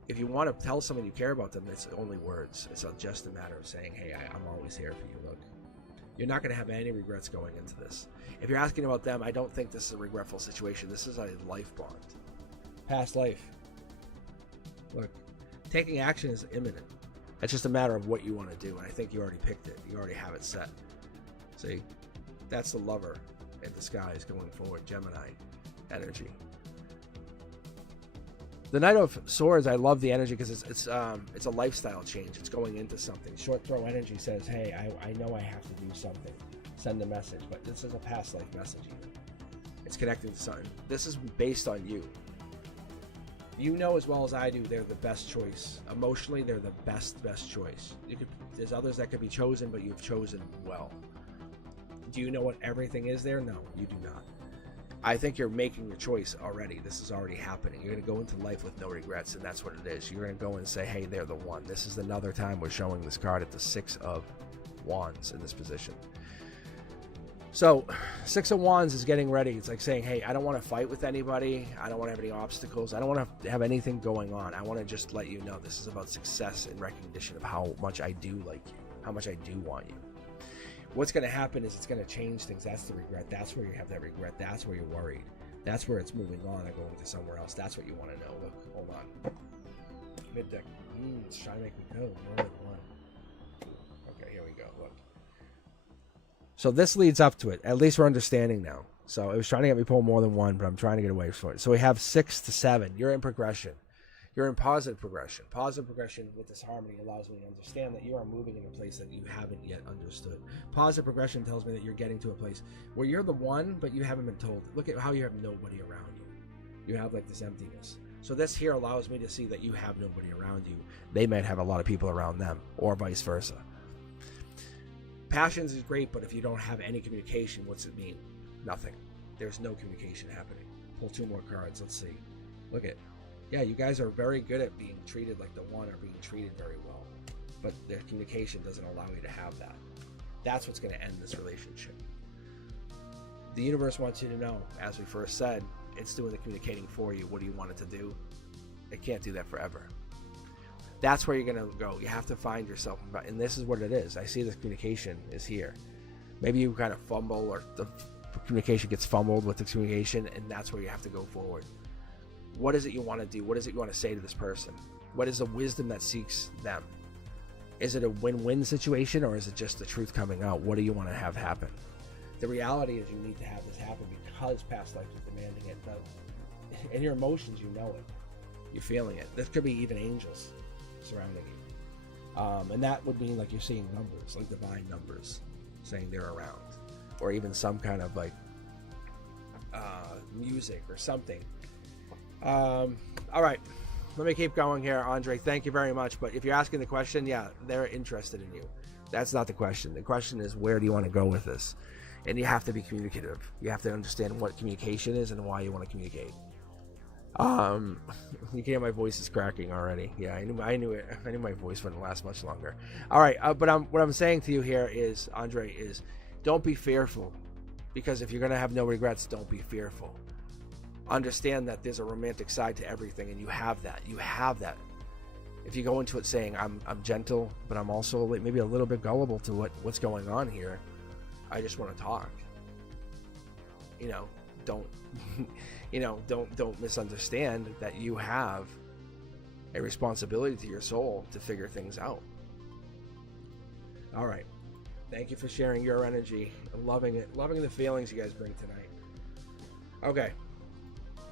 If you want to tell someone you care about them, it's only words. It's just a matter of saying, hey, I'm always here for you. Look, you're not going to have any regrets going into this. If you're asking about them, I don't think this is a regretful situation. This is a life bond. Past life. Look, taking action is imminent. It's just a matter of what you want to do, and I think you already picked it. You already have it set. See, that's the lover in disguise going forward, Gemini energy. The Knight of Swords, I love the energy, because it's a lifestyle change. It's going into something. Short throw energy says, hey, I know I have to do something. Send a message, but this is a past life message even. It's connecting to something. This is based on you. You know as well as I do they're the best choice. Emotionally, they're the best choice. There's others that could be chosen, but you've chosen well. Do you know what everything is there? No, you do not. I think you're making your choice already. This is already happening. You're going to go into life with no regrets, and that's what it is. You're going to go and say, hey, they're the one. This is another time we're showing this card at the 6 of Wands in this position. So, 6 of Wands is getting ready. It's like saying, hey, I don't want to fight with anybody. I don't want to have any obstacles. I don't want to have anything going on. I want to just let you know this is about success and recognition of how much I do like you, how much I do want you. What's going to happen is it's going to change things. That's the regret. That's where you have that regret. That's where you're worried. That's where it's moving on and going to somewhere else. That's what you want to know. Look, hold on. Mid deck. It's trying to make me go more than one. Okay, here we go. Look. So this leads up to it. At least we're understanding now. So it was trying to get me pull more than one, but I'm trying to get away from it. So we have 6 to 7. You're in progression. You're in positive progression. Positive progression with this harmony allows me to understand that you are moving in a place that you haven't yet understood. Positive progression tells me that you're getting to a place where you're the one, but you haven't been told. Look at how you have nobody around you. You have like this emptiness. So this here allows me to see that you have nobody around you. They might have a lot of people around them, or vice versa. Passions is great, but if you don't have any communication, what's it mean? Nothing. There's no communication happening. Pull 2 more cards. Let's see. Look at. Yeah, you guys are very good at being treated like the one or being treated very well. But their communication doesn't allow you to have that. That's what's going to end this relationship. The universe wants you to know, as we first said, it's doing the communicating for you. What do you want it to do? It can't do that forever. That's where you're going to go. You have to find yourself. And this is what it is. I see this communication is here. Maybe you kind of fumble, or the communication gets fumbled with the communication, and that's where you have to go forward. What is it you want to do? What is it you want to say to this person? What is the wisdom that seeks them? Is it a win-win situation, or is it just the truth coming out? What do you want to have happen? The reality is you need to have this happen because past life is demanding it. But in your emotions, you know it. You're feeling it. This could be even angels surrounding you. And that would mean like you're seeing numbers, like divine numbers, saying they're around. Or even some kind of like music or something. All right, let me keep going here, Andre. Thank you very much. But if you're asking the question, yeah, they're interested in you. That's not the question. The question is, where do you want to go with this? And you have to be communicative. You have to understand what communication is and why you want to communicate. You can hear my voice is cracking already. Yeah, I knew it. I knew my voice wouldn't last much longer. All right, but what I'm saying to you here is, Andre, is don't be fearful, because if you're gonna have no regrets, don't be fearful. Understand that there's a romantic side to everything, and you have that. You have that. If you go into it saying I'm gentle, but I'm also maybe a little bit gullible to what's going on here. I just want to talk. Don't don't misunderstand that you have a responsibility to your soul to figure things out. All right. Thank you for sharing your energy. I'm loving it. Loving the feelings you guys bring tonight. Okay.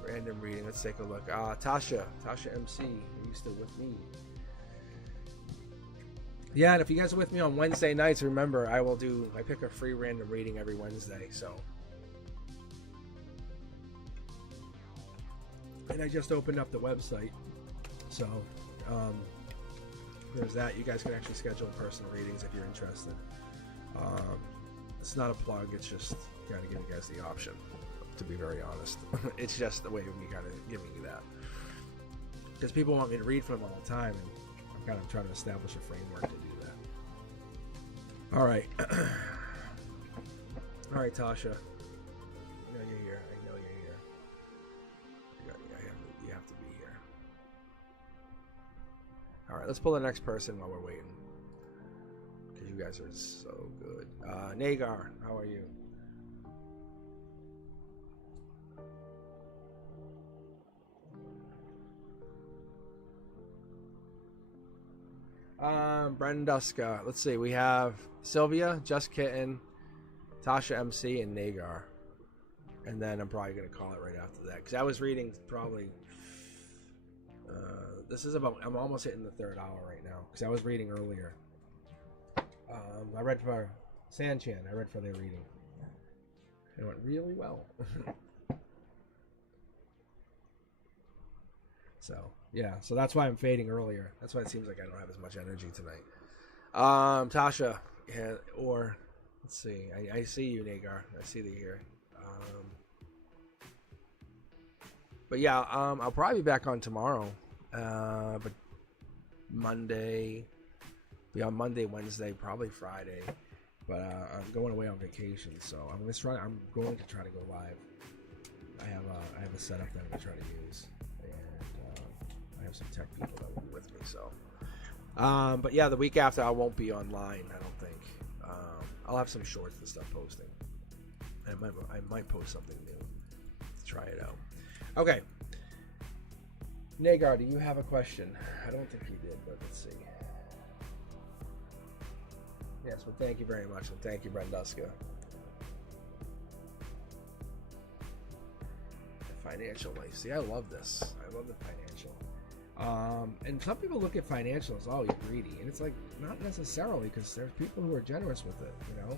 Random reading. Let's take a look. Tasha MC, are you still with me? Yeah, and if you guys are with me on Wednesday nights, remember I pick a free random reading every Wednesday. So, and I just opened up the website, so there's that. You guys can actually schedule personal readings if you're interested. It's not a plug. It's just kind of giving you guys the option. To be very honest, it's just the way we kind of giving you that, because people want me to read for them all the time, and I'm kind of trying to establish a framework to do that. All right, all right, Tasha. I know you're here. I know you're here. You have to be here. All right, let's pull the next person while we're waiting, because you guys are so good. Nagar, how are you? Brenduska. Let's see. We have Sylvia, Just Kitten, Tasha MC, and Nagar. And then I'm probably going to call it right after that, because I was reading probably. I'm almost hitting the 3rd hour right now, because I was reading earlier. I read for Sanchan. I read for their reading. It went really well. So, yeah. So that's why I'm fading earlier. That's why it seems like I don't have as much energy tonight. Tasha. Yeah, or, let's see. I see you, Nagar. I see that here. But yeah, I'll probably be back on tomorrow. But Monday, be on Monday, Wednesday, probably Friday. But I'm going away on vacation, so I'm going to try to go live. I have a setup that I'm going to try to use, and I have some tech people that will be with me. So, but yeah, the week after I won't be online. I don't think. I'll have some shorts and stuff posting. I might post something new to try it out. Okay. Nagar, do you have a question? I don't think you did, but let's see. Yes, well, thank you very much, and thank you, Brenduska. The financial life. See, I love this. I love the financial. And some people look at financial as, oh, you're greedy. And it's like, not necessarily, because there's people who are generous with it, you know?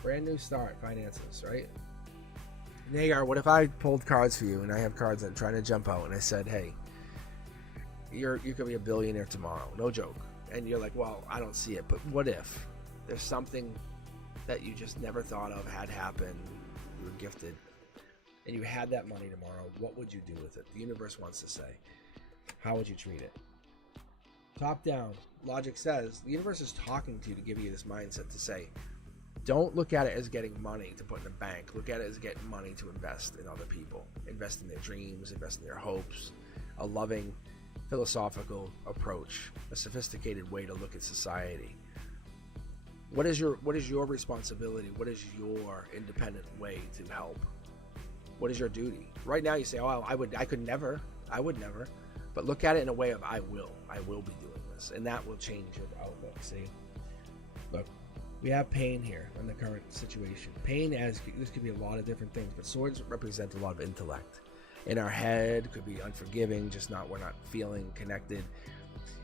Brand new start, finances, right? Nagar, what if I pulled cards for you, and I have cards that I'm trying to jump out, and I said, hey, you could be a billionaire tomorrow. No joke. And you're like, well, I don't see it. But what if there's something that you just never thought of had happened, you were gifted, and you had that money tomorrow? What would you do with it? The universe wants to say. How would you treat it? Top down, logic says the universe is talking to you to give you this mindset to say, don't look at it as getting money to put in a bank. Look at it as getting money to invest in other people. Invest in their dreams, invest in their hopes. A loving, philosophical approach, a sophisticated way to look at society. What is your responsibility? What is your independent way to help? What is your duty? Right now you say, oh, I would never. But look at it in a way of I will be doing this, and that will change your outlook. See, look, we have pain here in the current situation. Pain, as this could be a lot of different things, but swords represent a lot of intellect. In our head, could be unforgiving, we're not feeling connected.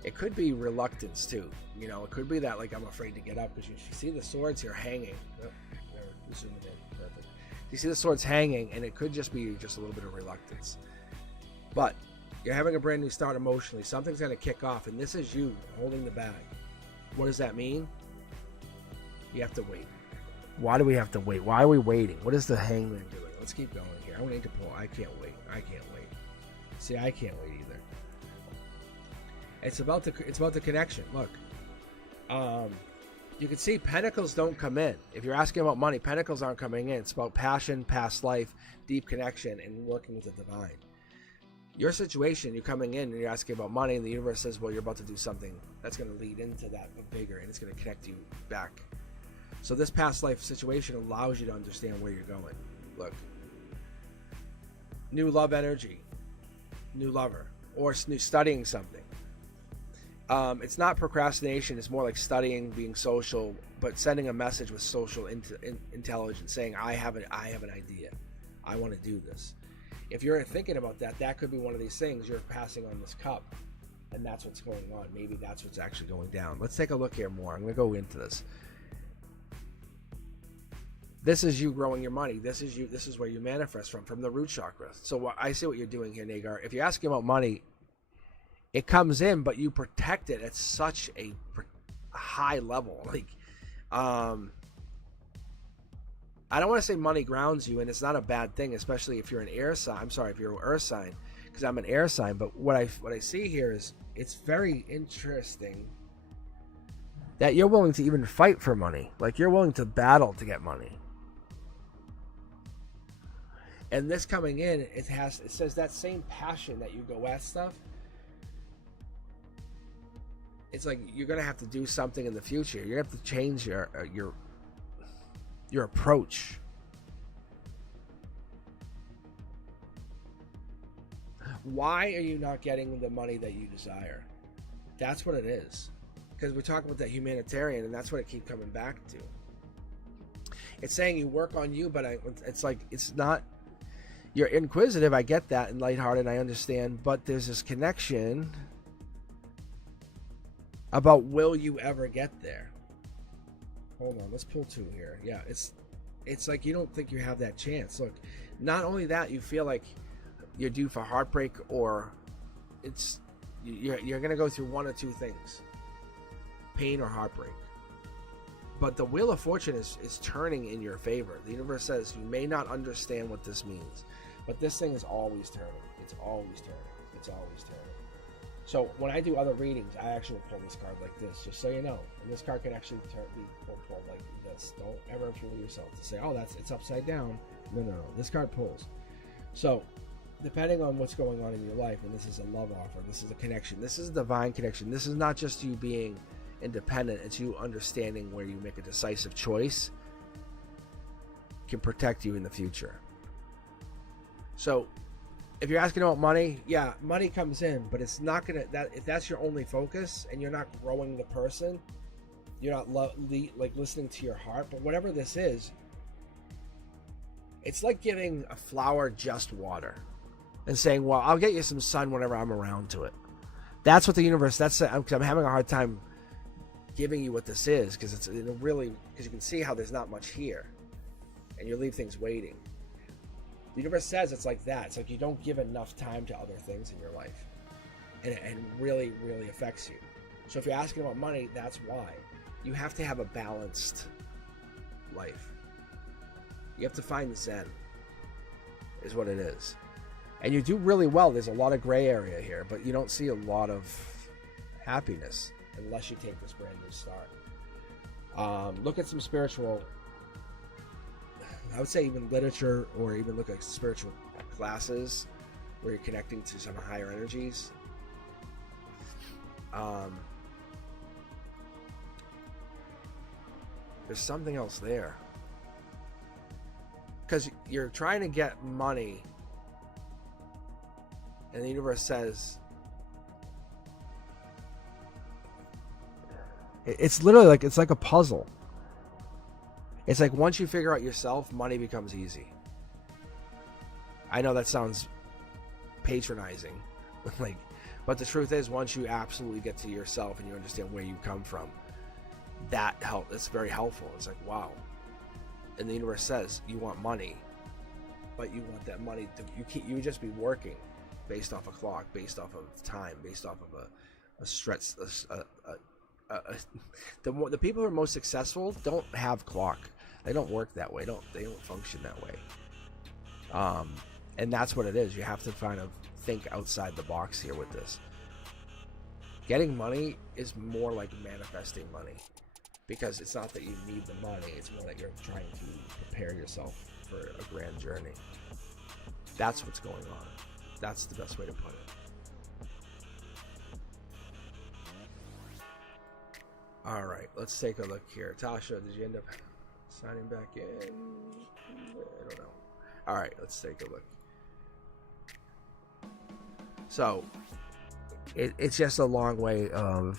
It could be reluctance too. You know, it could be that like I'm afraid to get up, because you see the swords here hanging. Zoom it in, perfect. You see the swords hanging, and it could just be just a little bit of reluctance. But you're having a brand new start emotionally. Something's going to kick off, and this is you holding the bag. What does that mean? You have to wait. Why do we have to wait? Why are we waiting? What is the hangman doing? Let's keep going here. I need to pull. I can't wait. See, I can't wait either. It's about the connection. Look, you can see pentacles don't come in. If you're asking about money, pentacles aren't coming in. It's about passion, past life, deep connection, and working with the divine. Your situation, you're coming in and you're asking about money, and the universe says, well, you're about to do something that's going to lead into that, but bigger, and it's going to connect you back. So this past life situation allows you to understand where you're going. Look, new love energy, new lover, or new studying something. It's not procrastination. It's more like studying, being social, but sending a message with social intelligence, saying, I have an idea. I want to do this. If you're thinking about that, that could be one of these things. You're passing on this cup, and that's what's going on. Maybe that's what's actually going down. Let's take a look here more. I'm going to go into this. This is you growing your money. This is where you manifest from the root chakra. So I see what you're doing here, Nagar. If you're asking about money, it comes in, but you protect it at such a high level. Like, I don't want to say money grounds you, and it's not a bad thing, especially if you're an air sign. I'm sorry, if you're an earth sign, because I'm an air sign. But what I see here is it's very interesting that you're willing to even fight for money. Like, you're willing to battle to get money. And this coming in, it says that same passion that you go at stuff. It's like you're gonna have to do something in the future. You're gonna have to change your approach. Why are you not getting the money that you desire? That's what it is. Because we're talking about that humanitarian, and that's what it keeps coming back to. It's saying you work on you, but it's like, it's not. You're inquisitive, I get that, and lighthearted, I understand, but there's this connection about, will you ever get there? Hold on, let's pull two here. Yeah, it's like you don't think you have that chance. Look, not only that, you feel like you're due for heartbreak, or you're gonna go through one or two things, pain or heartbreak. But the wheel of fortune is turning in your favor. The universe says you may not understand what this means, but this thing is always turning. It's always turning. It's always turning. So when I do other readings, I actually will pull this card like this, just so you know. And this card can actually be pulled like this. Don't ever fool yourself to say, oh, it's upside down. No. This card pulls. So depending on what's going on in your life, and this is a love offer, this is a connection, this is a divine connection. This is not just you being independent, it's you understanding where you make a decisive choice can protect you in the future. So if you're asking about money, yeah, money comes in, but it's not gonna, that if that's your only focus and you're not growing the person, you're not like listening to your heart. But whatever this is, it's like giving a flower just water and saying, well, I'll get you some sun whenever I'm around to it. That's what the universe, I'm having a hard time giving you what this is, because it's really, because you can see how there's not much here and you leave things waiting. The universe says it's like that. It's like you don't give enough time to other things in your life, and it really, really affects you. So if you're asking about money, that's why. You have to have a balanced life. You have to find Zen, is what it is. And you do really well. There's a lot of gray area here, but you don't see a lot of happiness unless you take this brand new start. Look at some spiritual, I would say even literature, or even look at spiritual classes where you're connecting to some higher energies. There's something else there. Because you're trying to get money, and the universe says, it's literally like, it's like a puzzle. It's like once you figure out yourself, money becomes easy. I know that sounds patronizing, like, but the truth is, once you absolutely get to yourself and you understand where you come from, it's very helpful. It's like, wow. And the universe says you want money, but you want that money to, you would just be working based off a clock, based off of time, based off of a stretch. The people who are most successful don't have clock. They don't work that way. They don't function that way. And that's what it is. You have to kind of think outside the box here with this. Getting money is more like manifesting money, because it's not that you need the money. It's more that you're trying to prepare yourself for a grand journey. That's what's going on. That's the best way to put it. All right, let's take a look here. Tasha, did you end up signing back in? I don't know. All right, let's take a look. So, it's just a long way of...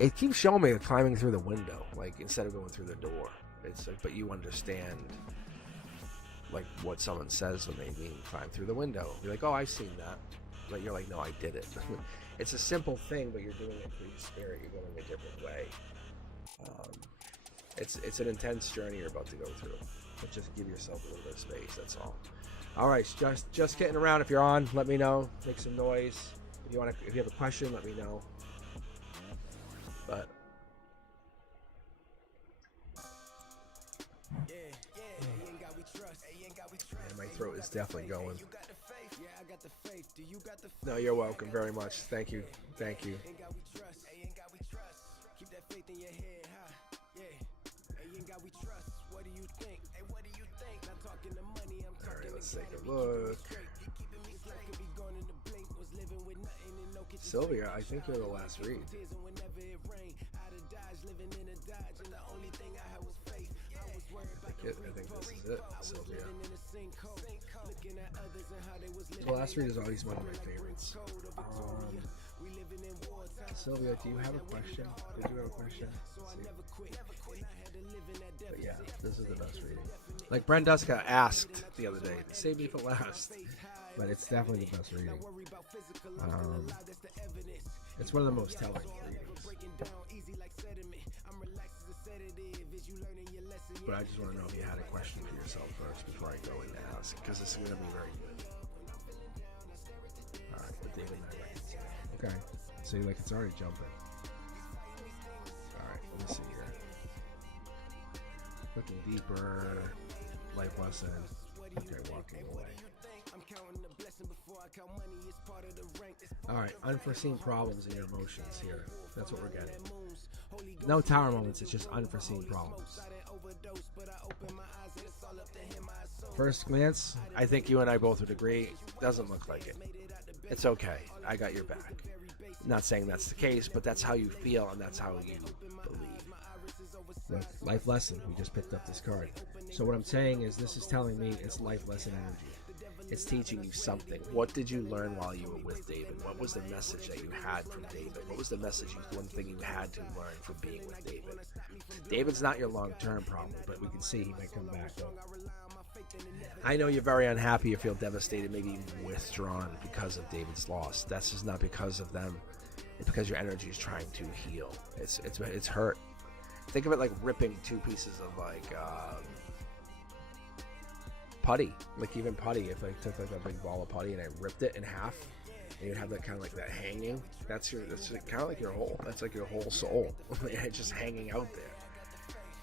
It keeps showing me climbing through the window, like, instead of going through the door. It's like, but you understand, like, what someone says when they mean climb through the window. You're like, oh, I've seen that. But you're like, no, I did it. It's a simple thing, but you're doing it through your spirit. You're going a different way. It's an intense journey you're about to go through. But just give yourself a little bit of space. That's all. All right, just getting around. If you're on, let me know. Make some noise. If you have a question, let me know. But my throat is definitely going. No, you're welcome very much. Thank you. Thank you. All right, let's take a look. Sylvia, I think you're the last read. I think this is it, Sylvia. The last read is always one of my favorites. Sylvia, do you have a question? Did you have a question? But yeah, this is the best reading. Like Brenduska asked the other day, save me for last. But it's definitely the best reading. It's one of the most telling readings. But I just want to know if you had a question for yourself first before I go in and ask, because this is going to be very good. Alright, the David Knight. Okay, see, like it's already jumping. Alright, let me see here. Looking deeper, life lesson. Okay, walking away. Alright, unforeseen problems in your emotions here. That's what we're getting. No tower moments, it's just unforeseen problems. First glance, I think you and I both would agree, doesn't look like it. It's okay, I got your back. Not saying that's the case, but that's how you feel and that's how you believe. Look, life lesson. We just picked up this card. So what I'm saying is this is telling me it's life lesson energy. It's teaching you something. What did you learn while you were with David? What was the message that you had from David? What was the message, one thing you had to learn from being with David? David's not your long-term problem, but we can see he might come back. I know you're very unhappy. You feel devastated, maybe even withdrawn because of David's loss. That's just not because of them. It's because your energy is trying to heal. It's hurt. Think of it like ripping two pieces of putty. Like even putty, if I took like a big ball of putty and I ripped it in half, and you'd have that kind of like that hanging. That's kind of like your whole. That's like your whole soul. It's just hanging out there.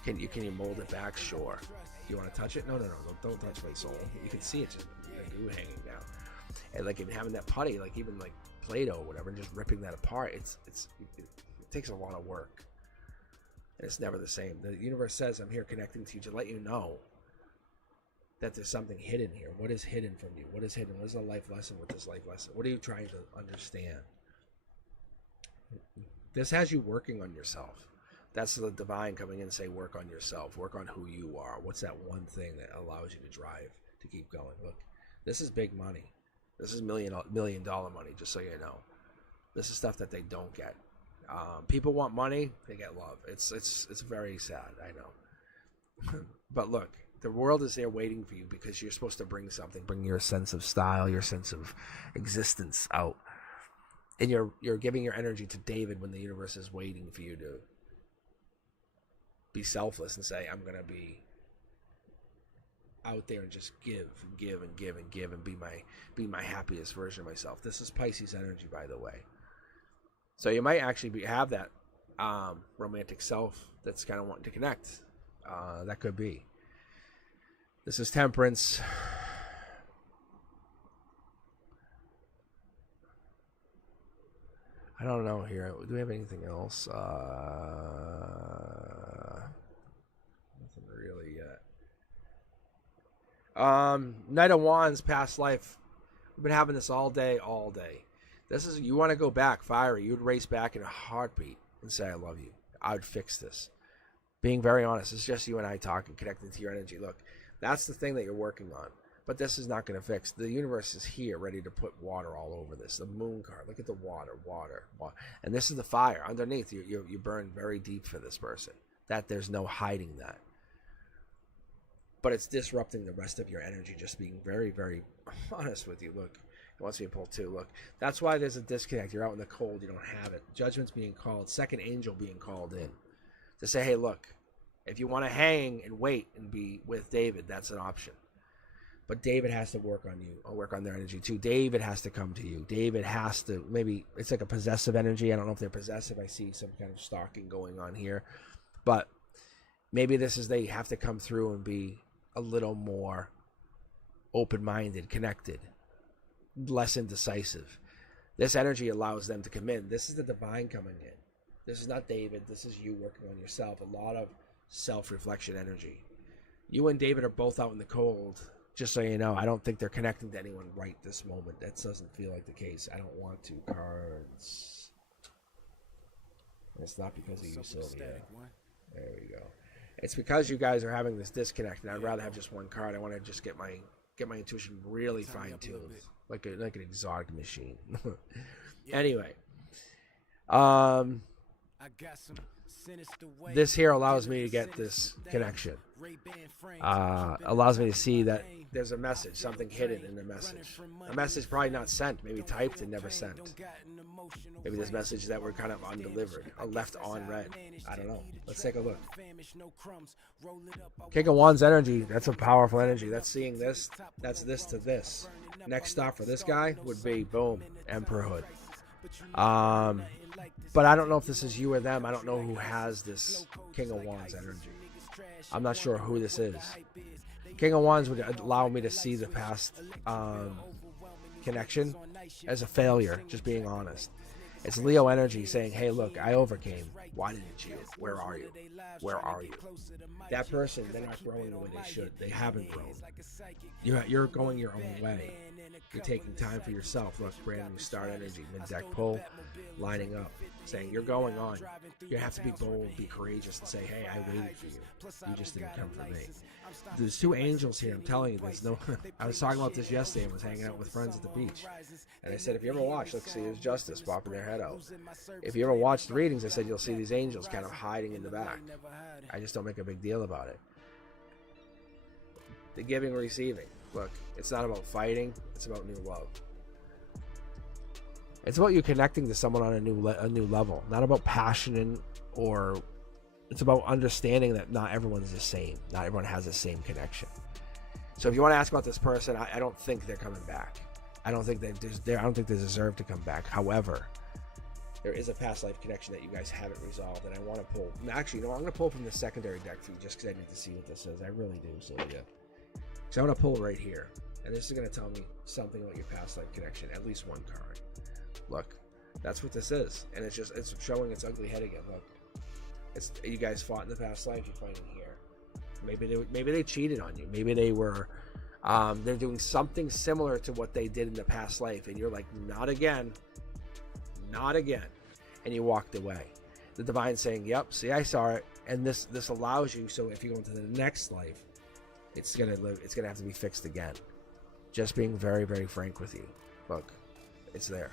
Can you mold it back? Sure. You want to touch it? No. Don't touch my soul. You can see it just like goo hanging down. And like in having that putty, like even like Play-Doh or whatever, and just ripping that apart, it takes a lot of work. And it's never the same. The universe says, I'm here connecting to you to let you know that there's something hidden here. What is hidden from you? What is hidden? What is the life lesson with this life lesson? What are you trying to understand? This has you working on yourself. That's the divine coming in and say, work on yourself. Work on who you are. What's that one thing that allows you to drive to keep going? Look, this is big money. This is $1 million money, just so you know. This is stuff that they don't get. People want money, they get love. It's very sad, I know. But look, the world is there waiting for you because you're supposed to bring something, bring your sense of style, your sense of existence out. And you're giving your energy to David when the universe is waiting for you to be selfless and say, I'm going to be out there and just give and be my happiest version of myself. This is Pisces energy, by the way. So you might actually have that romantic self that's kind of wanting to connect. That could be. This is Temperance. I don't know here. Do we have anything else? Nothing really yet. Knight of Wands, past life. We've been having this all day. This is, you want to go back, fiery. You'd race back in a heartbeat and say, I love you. I would fix this. Being very honest, it's just you and I talking, connecting to your energy. Look, that's the thing that you're working on. But this is not going to fix. The universe is here ready to put water all over this. The moon card, look at the water. And this is the fire. Underneath, you burn very deep for this person. That there's no hiding that. But it's disrupting the rest of your energy, just being very, very honest with you. Look, it wants me to pull two. Look, that's why there's a disconnect. You're out in the cold. You don't have it. Judgment's being called. Second angel being called in to say, hey, look, if you want to hang and wait and be with David, that's an option. But David has to work on you, or work on their energy too. David has to come to you. David has to, maybe it's like a possessive energy. I don't know if they're possessive. I see some kind of stalking going on here. But maybe this is, they have to come through and be a little more open-minded, connected, less indecisive. This energy allows them to come in. This is the divine coming in. This is not David. This is you working on yourself. A lot of self-reflection energy. You and David are both out in the cold. Just so you know, I don't think they're connecting to anyone right this moment. That doesn't feel like the case. I don't want to. Cards. It's not because of you, Sylvia. There we go. It's because you guys are having this disconnect, and I'd rather have just one card. I want to just get my intuition really fine-tuned, like an exotic machine. Anyway, this here allows me to get this connection. Allows me to see that there's a message, something hidden in the message. A message probably not sent, maybe typed and never sent. Maybe this message that we're kind of undelivered or left on read. I don't know. Let's take a look. King of Wands energy, that's a powerful energy. That's seeing this, that's this to this. Next stop for this guy would be, boom, Emperorhood. But I don't know if this is you or them. I don't know who has this King of Wands energy. I'm not sure who this is. King of Wands would allow me to see the past connection as a failure, just being honest. It's Leo energy saying, hey, look, I overcame. Why didn't you? Where are you? Where are you? That person, they're not growing the way they should. They haven't grown. You're going your own way. You're taking time for yourself. Look, brand new start energy, mid-deck pull, lining up, saying you're going on. You have to be bold, be courageous, and say, hey, I waited for you. You just didn't come for me. There's two angels here. I'm telling you, there's no. I was talking about this yesterday. I was hanging out with friends at the beach, and I said, if you ever watch, look, see, there's Justice popping their head out. If you ever watch the readings, I said you'll see these angels kind of hiding in the back. I just don't make a big deal about it. The giving, receiving. Look, it's not about fighting. It's about new love. It's about you connecting to someone on a new level. Not about passion or. It's about understanding that not everyone's the same. Not everyone has the same connection. So if you want to ask about this person, I don't think they're coming back. I don't think I don't think they deserve to come back. However, there is a past life connection that you guys haven't resolved, and I want to pull. Actually, I'm going to pull from the secondary deck for you just because I need to see what this is. I really do, Sylvia. So I'm going to pull right here, and this is going to tell me something about your past life connection. At least one card. Look, that's what this is, and it's showing its ugly head again. Look. You guys fought in the past life. You're fighting here. Maybe they cheated on you. Maybe they were. They're doing something similar to what they did in the past life, and you're like, not again, not again, and you walked away. The divine's saying, "Yep, see, I saw it," and this allows you. So if you go into the next life, it's gonna have to be fixed again. Just being very, very frank with you. Look, it's there.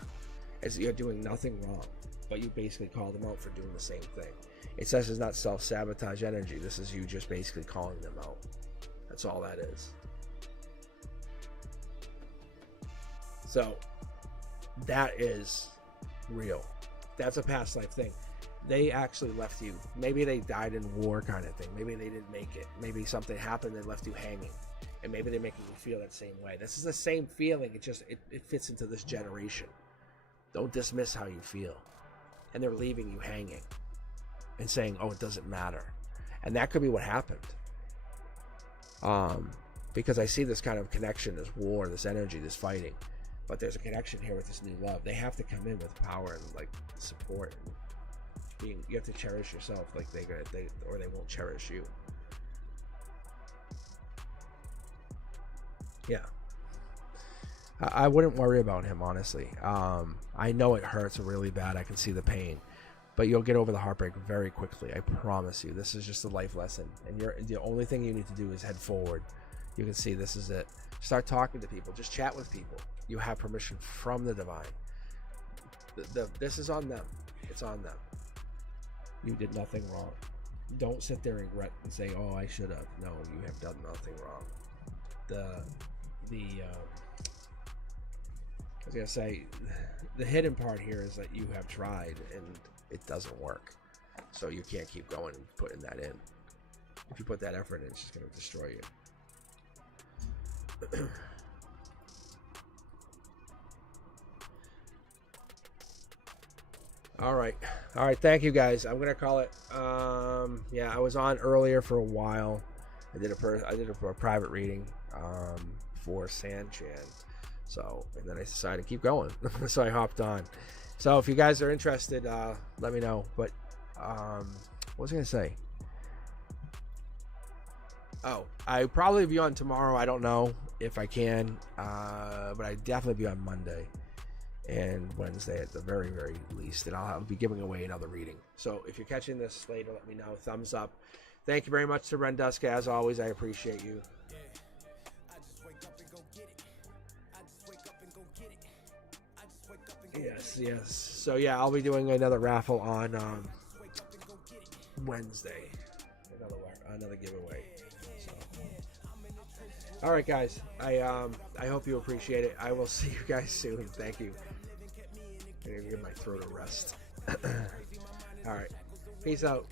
You're doing nothing wrong, but you basically call them out for doing the same thing. It says it's not self-sabotage energy. This is you just basically calling them out. That's all that is. So that is real. That's a past life thing. They actually left you. Maybe they died in war kind of thing. Maybe they didn't make it. Maybe something happened and left you hanging. And maybe they're making you feel that same way. This is the same feeling. It fits into this generation. Don't dismiss how you feel. And they're leaving you hanging. And saying, oh, it doesn't matter. And that could be what happened. Because I see this kind of connection, this war, this energy, this fighting. But there's a connection here with this new love. They have to come in with power and like support. And you have to cherish yourself like or they won't cherish you. Yeah. I wouldn't worry about him, honestly. I know it hurts really bad. I can see the pain. But you'll get over the heartbreak very quickly. I promise you. This is just a life lesson. And the only thing you need to do is head forward. You can see this is it. Start talking to people. Just chat with people. You have permission from the divine. This is on them. It's on them. You did nothing wrong. Don't sit there and regret and say, oh, I should have. No, you have done nothing wrong. I was going to say, the hidden part here is that you have tried and it doesn't work. So you can't keep going and putting that in. If you put that effort in, it's just going to destroy you. All right. Thank you guys. I'm going to call it. Yeah, I was on earlier for a while. I did a private reading for Sanchan. So, and then I decided to keep going. So I hopped on. So if you guys are interested, let me know. But what was I going to say? Oh, I probably be on tomorrow. I don't know if I can, but I definitely be on Monday and Wednesday at the very, very least. And I'll be giving away another reading. So if you're catching this later, let me know. Thumbs up. Thank you very much to Renduska. As always, I appreciate you. Yes. So yeah, I'll be doing another raffle on Wednesday. Another giveaway. So. All right, guys. I hope you appreciate it. I will see you guys soon. Thank you. I'm gonna give my throat a rest. All right. Peace out.